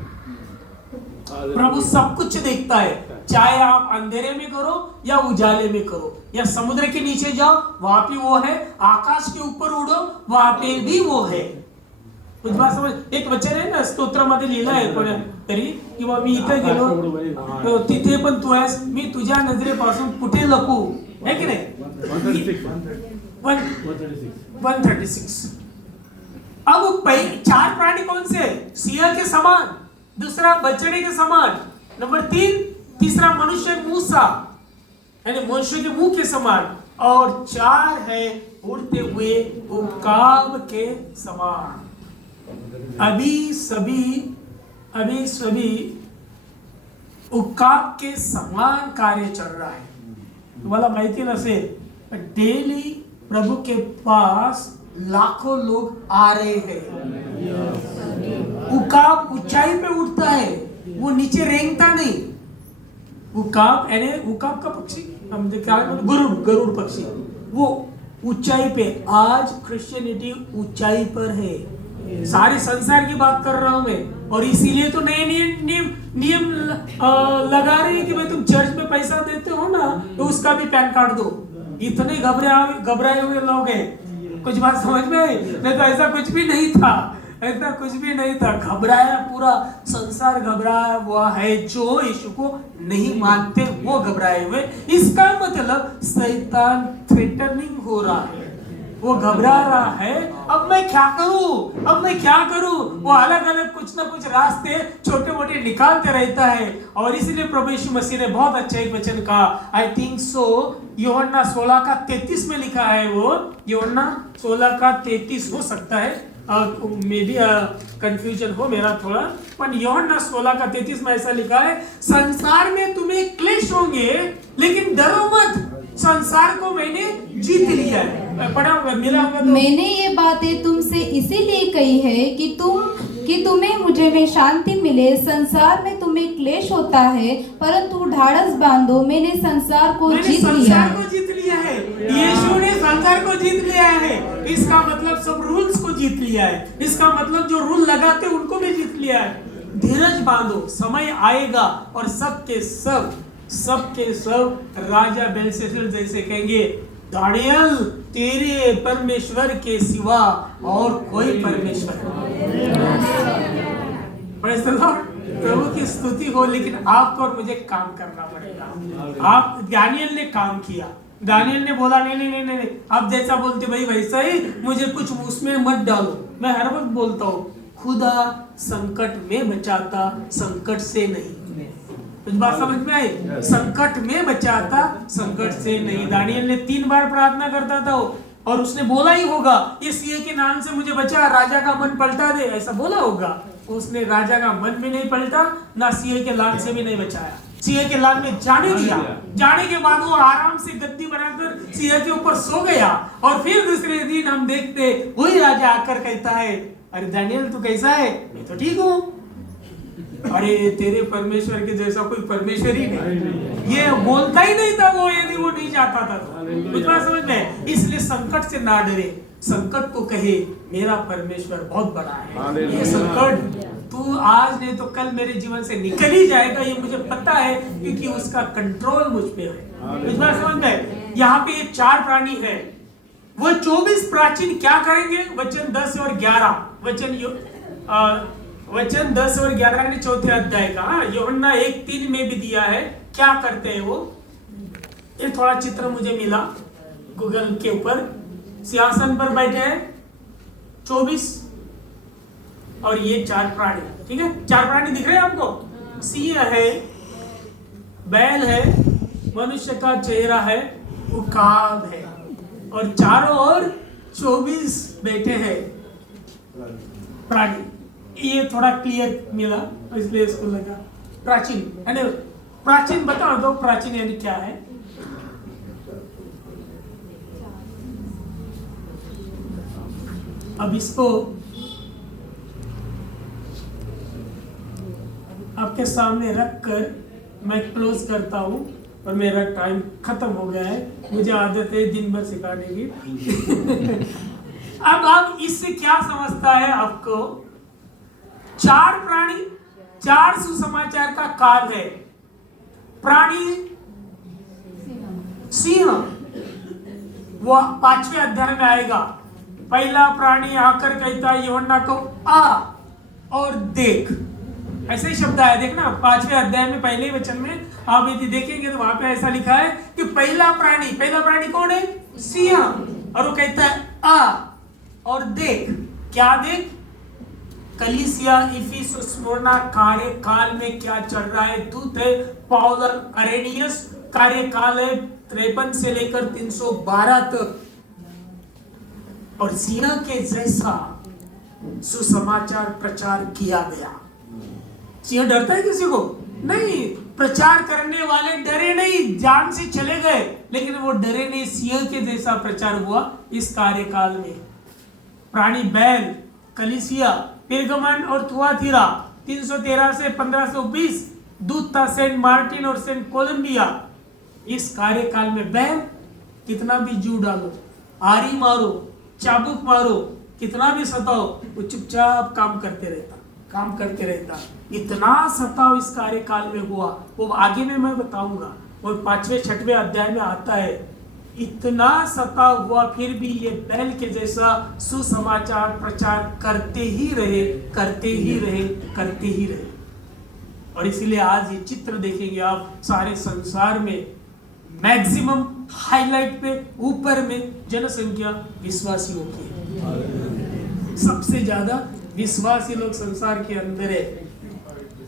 प्रभु सब कुछ देखता है, चाहे आप अंधेरे में करो या उजाले में करो, या समुद्र के नीचे जाओ वहां भी वो है, आकाश के ऊपर उड़ो वहां पे भी वो है। कुछ बात समझ? एक वचन आहे ना स्तोत्रामध्ये लिहिलं आहे पण तरी, किंवा मी इथे गेलो तो तिथे पण तू आहेस, मी तुझ्या नजरेपासून कुठे लपू, है की नाही? 136। अब 4 प्राणी कौन से? सिंह के समान, दूसरा बछड़े के समान, नंबर 3 तीसरा मनुष्य मुंह सा, यानी मनुष्य के मुंह के समान, और 4 है उड़ते हुए उकाब के समान। अभी सभी उकाब के समान कार्य चल रहा है। तुम्हाला माहिती नसेल, डेली प्रभु के पास लाखों लोग आ रहे हैं। उकाब ऊंचाई पे उठता है, वो नीचे रेंगता नहीं। उकाब यानी उकाब का पक्षी, हम क्या गरुड़ पक्षी, वो ऊंचाई पे। आज क्रिश्चियनिटी ऊंचाई पर है, सारे संसार की बात कर रहा हूं मैं, और इसीलिए तो नए नियम लगा रहे हैं कि भाई तुम चर्च में पैसा देते हो ना, तो उसका भी पैन कार्ड दो। इतने घबराए हुए लोग हैं, कुछ बात समझ में आई? नहीं तो ऐसा कुछ भी नहीं था, ऐसा कुछ भी नहीं था। घबराया, पूरा संसार घबराया हुआ है, जो यीशु को नहीं मानते वो घबराए हुए। इसका मतलब शैतान थ्रेटनिंग हो रहा है, वो घबरा रहा है। अब मैं क्या करूं? वो अलग अलग कुछ ना कुछ रास्ते छोटे मोटे निकालते रहता है। और इसलिए प्रभु यीशु मसीह ने बहुत अच्छा एक वचन कहा, आई थिंक सो यूहन्ना 16:33 में लिखा है, वो यूहन्ना 16:33 हो सकता है, मे बी कंफ्यूजन हो मेरा थोड़ा, पर यूहन्ना 16:33 में ऐसा लिखा है, संसार में तुम्हें क्लेश होंगे लेकिन डरो मत, संसार को मैंने जीत लिया है। पढ़ा मिला होगा तो। मैंने ये बातें तुमसे इसीलिए कही है कि तुम्हें मुझे में शांति मिले। संसार में तुम्हें क्लेश होता है, परंतु ढाढ़स बांधो, मैंने संसार को जीत लिया है। यीशु ने संसार को जीत लिया है। इसका मतलब सब रूल्स को जीत लिया है। इसका मतलब जो रूल लगाते उनको भी जीत लिया है। धीरज बांधो, समय आएगा और सब राजा बेलशस्सर जैसे कहेंगे, दानियल तेरे परमेश्वर के सिवा और कोई परमेश्वर नहीं। प्रभु की स्तुति हो। लेकिन आपको और मुझे काम करना पड़ेगा। आप दानियल ने काम किया। दानियल ने बोला नहीं, आप जैसा बोलते भाई वैसा ही, मुझे कुछ उसमें मत डालो। मैं हर वक्त बोलता हूँ, खुदा संकट में बचाता, संकट से नहीं। कुछ बात समझ में आई? संकट में बचाता, संकट से नहीं। दानियल ने 3 बार प्रार्थना करता था और उसने बोला ही होगा, इस सीए के नाम से मुझे बचा, राजा का मन पलटा दे, ऐसा बोला होगा। उसने राजा का मन भी नहीं पलटा, ना सीए के लाल से भी नहीं बचाया। सीए के लाल में जाने दिया। जाने के बाद वो आराम से गद्दी बनाकर सीए के ऊपर सो गया। और फिर दूसरे दिन हम देखते वही राजा आकर कहता है, अरे दानियल तू कैसा है? मैं तो ठीक हूँ। अरे तेरे परमेश्वर के जैसा कोई परमेश्वर ही नहीं। ये बोलता ही नहीं था वो, यदि वो नहीं चाहता था। कुछ बात समझ में? इसलिए संकट से ना डरे, संकट को कहे मेरा परमेश्वर बहुत बड़ा है। ये संकट तू आज नहीं तो कल मेरे जीवन से निकल ही जाएगा, ये मुझे पता है, क्योंकि उसका कंट्रोल मुझ पे है। कुछ बात समझ में? यहाँ पे 4 प्राणी है। वो 24 प्राचीन क्या करेंगे? वचन 10 और 11, वचन 10 और 11 ने 4थे अध्याय का, यूहन्ना 1:3 में भी दिया है। क्या करते हैं वो? ये थोड़ा चित्र मुझे मिला गूगल के ऊपर। सिंहासन पर बैठे हैं 24 और ये 4 प्राणी, ठीक है? 4 प्राणी दिख रहे हैं आपको? सिंह है, बैल है, मनुष्य का चेहरा है, उकाब है, और चारों ओर 24 बैठे हैं प्राणी। ये थोड़ा क्लियर मिला इसलिए इसको लगा प्राचीन, यानी प्राचीन बता दो, प्राचीन यानी क्या है? अब इसको आपके सामने रखकर मैं क्लोज करता हूं, और मेरा टाइम खत्म हो गया है। मुझे आदत है दिन भर सिखाने की। अब आप इससे क्या समझता है आपको? 4 प्राणी, 4 सुसमाचार का काल है। प्राणी सिंह, वो 5वें अध्याय में आएगा। पहला प्राणी आकर कहता है यूहन्ना को, आ और देख। ऐसे ही शब्द आया, देखना 5वें अध्याय में पहले वचन में आप यदि देखेंगे तो वहां पे ऐसा लिखा है कि पहला प्राणी कौन है? सिंह। और वो कहता है आ और देख। क्या देख? कलीसिया इफिसुस स्मुरना कार्यकाल में क्या चल रहा है? दूत है पौलुस अरेनियस, कार्यकाल है 53 से लेकर 312 तक। और सिंह के जैसा सुसमाचार प्रचार किया गया। सिंह डरता है किसी को? नहीं। प्रचार करने वाले डरे नहीं, जान से चले गए, लेकिन वो डरे नहीं। सिंह के जैसा प्रचार हुआ इस कार्यकाल में। प्राणी बैल, कलीसिया, पेरगमन और थुआतीरा 313 से 1520, दूत था सेंट मार्टिन और सेंट कोलंबिया। इस कार्यकाल में बैल, कितना भी जू डालो, आरी मारो, चाबुक मारो, कितना भी सताओ, वो चुपचाप काम करते रहता। इतना सताव इस कार्यकाल में हुआ, वो आगे में मैं बताऊंगा, और 5वें 6वें अध्याय में आता है। इतना सताव हुआ, फिर भी ये बैल के जैसा सुसमाचार प्रचार करते ही रहे। और इसीलिए आज ये चित्र देखेंगे आप, सारे संसार में मैक्सिमम हाईलाइट पे ऊपर में जनसंख्या विश्वासियों की है। सबसे ज्यादा विश्वासी लोग संसार के अंदर है।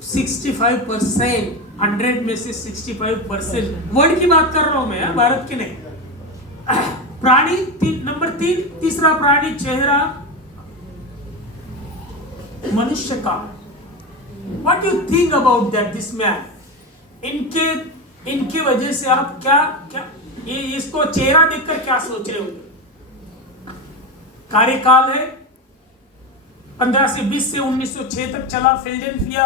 65%, 100 में से 65%। वर्ल्ड की बात कर रहा हूं मैं, भारत की नहीं। प्राणी नंबर 3, तीसरा प्राणी चेहरा मनुष्य का। What do you think about that, this man? इनके वजह से आप क्या ये इसको चेहरा देखकर क्या सोच रहे होंगे? कार्यकाल है 15 से 20 से 1906 तक चला। फिलाडेल्फिया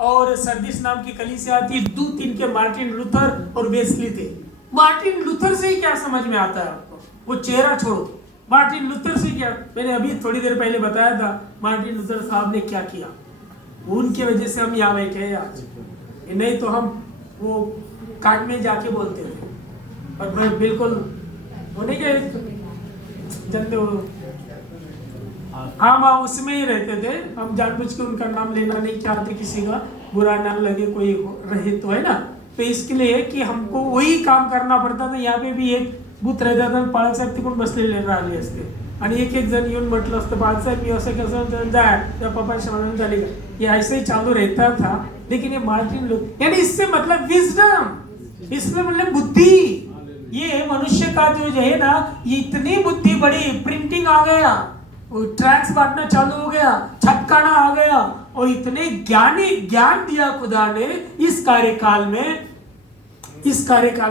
और सर्दिस नाम की कलीसिया थी। दूत इनके मार्टिन लूथर और वेस्ली थे। मार्टिन लूथर से ही क्या समझ में आता है आपको? वो चेहरा छोड़ो, मार्टिन लूथर से क्या? मैंने अभी थोड़ी देर पहले बताया था मार्टिन लूथर साहब ने क्या किया। उनकी वजह से हम यहाँ बैठे हैं आज, नहीं तो हम वो काट में जाके बोलते थे। और बिल्कुल वो नहीं गए जानते हो, हम उसमें ही रहते थे। हम जानबूझ के उनका नाम लेना नहीं चाहते, किसी का बुरा नाम लगे कोई रहे तो, है ना। तो इसके लिए कि हमको वही काम करना पडता था। यहाँ पे भी एक बूथ रहता था, बाळासाहेब तिकडून बसलेले राहिले असते आणि एक एक जण येऊन म्हटलं असतं बाळासाहेब मी असं कसं जाए त्या पप्पा शामिल झाले का, ये ऐसे ही चालू रहता था। लेकिन ये मार्टिन लूथर, यानी इससे मतलब विजडम, इसमें मतलब बुद्धि। ये मनुष्य का जो है ना, ये इतनी बुद्धि बड़ी, प्रिंटिंग आ गया, ट्रैक्स बांटना चालू हो गया, छपकाना आ गया, और इतने ज्ञान दिया खुदा ने इस कार्यकाल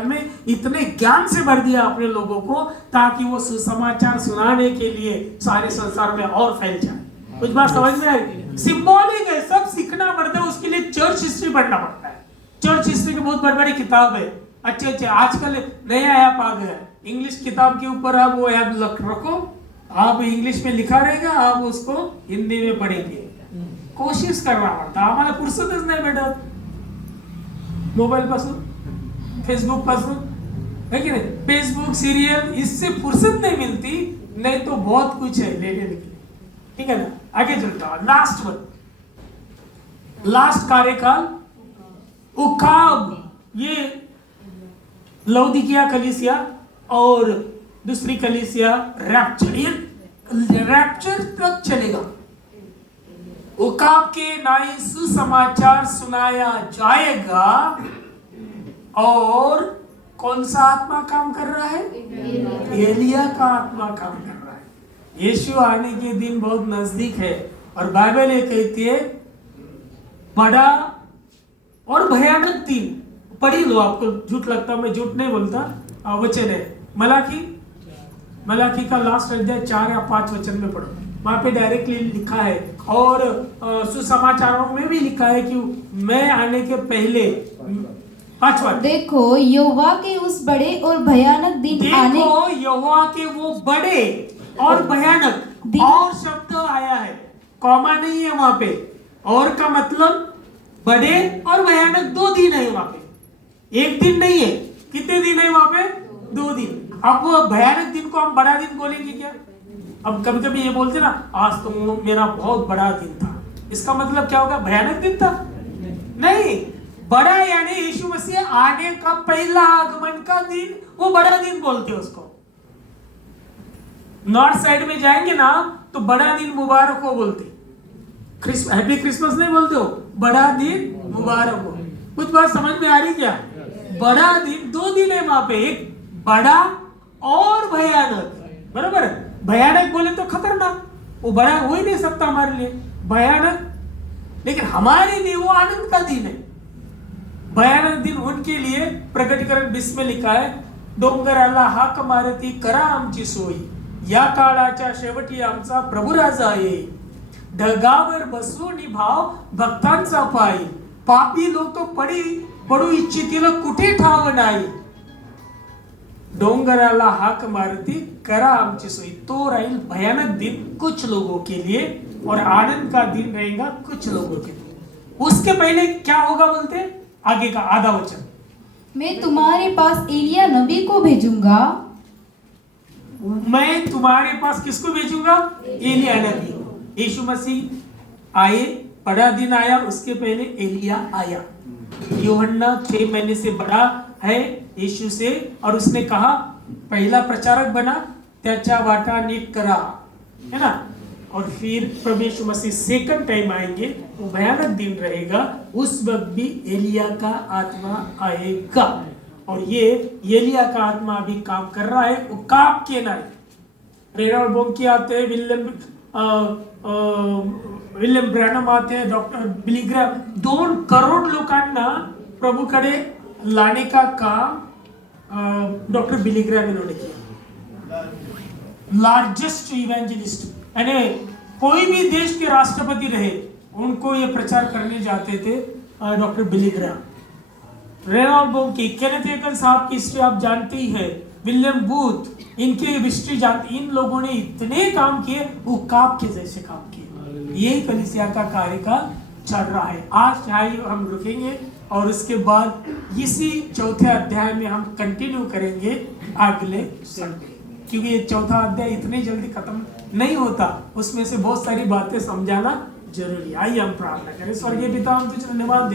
में इतने ज्ञान से भर दिया अपने लोगों को, ताकि वो सुसमाचार सुनाने के लिए सारे संसार में और फैल जाए। कुछ बात समझ में आई? सिंबॉलिक है, सब सीखना पड़ता है, उसके लिए चर्च हिस्ट्री पढ़ना पड़ता है। चर्च हिस्ट्री की बहुत बड़ी किताब है, अच्छे आजकल नया ऐप आ गया, इंग्लिश किताब के ऊपर आप वो ऐप रखो, आप इंग्लिश में लिखा रहेगा, आप उसको हिंदी में पढ़ेंगे। कोशिश करना पड़ता, आम्हाला फुर्सतच नाही भेटत मोबाईल पासून, फेसबुक पासून, है कि नहीं। फेसबुक, सीरियल, इससे फुर्सत नहीं मिलती, नहीं तो बहुत कुछ है लेने के लिए, ठीक है ना। आगे चलता हूं, लास्ट कार्यकाल उकाब, ये लौदीकिया कलीसिया और दूसरी कलीसिया रैप्चर, ये रैप्चर तक चलेगा। उकाब के नाई सुसमाचार सुनाया जाएगा, और कौन सा आत्मा काम कर रहा है? एलिया का आत्मा काम कर रहा है। यीशु आने के दिन बहुत नजदीक है, और बाइबल ये कहती है बड़ा और भयानक दिन। पढ़ी लो, आपको झूठ लगता, मैं झूठ नहीं बोलता, वचन है मलाकी का लास्ट अध्याय 4 या 5 वचन में पढ़ो, वहां पे डायरेक्टली लिखा है। और सुसमाचारों में भी लिखा है कि मैं आने के पहले, 5वां, देखो यहोवा के उस बड़े और भयानक दिन आने, देखो यहोवा के वो बड़े और भयानक, और शब्द आया है, कॉमा नहीं है वहां पे, और का मतलब बड़े और भयानक 2 दिन है वहां पे, एक दिन नहीं है। कितने दिन है वहां पे? 2 दिन। अब वो भयानक दिन को हम बड़ा दिन बोलेंगे क्या? अब कभी कभी ये बोलते ना, आज तो मेरा बहुत बड़ा दिन था, इसका मतलब क्या होगा? भयानक दिन था? नहीं, बड़ा यानी यीशु मसीह आने का पहला आगमन का दिन, वो बड़ा दिन बोलते हैं उसको। नॉर्थ साइड में जाएंगे ना तो बड़ा दिन मुबारक हो बोलते, हैप्पी क्रिसमस नहीं बोलते हो, बड़ा दिन मुबारक हो। कुछ बात समझ में आ रही क्या? बड़ा दिन 2 दिन है वहां पे, एक बड़ा और भयानक, बराबर। भयानक बोले तो खतरनाक, वो बड़ा हो ही नहीं सकता हमारे लिए, भयानक। लेकिन हमारे लिए वो आनंद का दिन है। भयानक दिन उनके लिए प्रकटीकरण 20 में लिखा है, डोंगराला हाक मारती करा आमची सोयी, या काळाच्या शेवटी आमचा प्रभू राजा येईल, ढगावर बसून भाव भक्तांचा पायी, पापी लोक पडू इच्छितील कुठे ठाव नाही, डोंगराला हाक मारती करा आमची सोई। तो राहील भयानक दिन कुछ लोगों के लिए, और आनंद का दिन रहेगा कुछ लोगों के लिए। उसके पहले क्या होगा बोलते, आगे का आधा वचन, मैं तुम्हारे पास एलिया नबी को भेजूंगा। मैं तुम्हारे पास किसको भेजूंगा? एलिया नबी को। यीशु मसीह आए, बड़ा दिन आया, उसके पहले एलिया आया। यूहन्ना 6 महीने से बड़ा है यीशु से, और उसने कहा पहला प्रचारक बना, त्याच्या वाटा नीट करा, है ना। और फिर प्रभु यीशु मसीह सेकंड टाइम आएंगे, वो भयानक दिन रहेगा, उस वक्त भी एलिया का आत्मा आएगा। और ये एलिया का आत्मा अभी काम कर रहा है, वो काम के ना रेनॉल्ड बोंकी आते हैं, विल्यम ब्रॅनम आते हैं, डॉक्टर बिली ग्रॅम, 2 करोड लोकांना प्रभूकडे लाने का काम डॉक्टर बिली ग्रॅम इन्होंने किया। लार्जेस्ट इवेंजलिस्ट, यानी कोई भी देश के राष्ट्रपति रहे, उनको ये प्रचार करने जाते थे डॉक्टर बिली ग्रैम। रेनॉल्ड बोंकी, केनेथ हेगन साहब की हिस्ट्री आप जानते ही है, विलियम बूथ, इनकी हिस्ट्री जानते। इन लोगों ने इतने काम किए, वो काप के जैसे काम किए। यही कलीसिया का कार्यकाल चल रहा है। आज शायद हम रुकेंगे और उसके बाद इसी चौथे अध्याय में हम कंटिन्यू करेंगे अगले संडे, क्योंकि ये चौथा अध्याय इतनी जल्दी खत्म नहीं होता, उसमें से बहुत सारी बातें समझाना जरूरी है। आइए हम प्रार्थना करें। स्वर्गीय पिता, हम तुझे धन्यवाद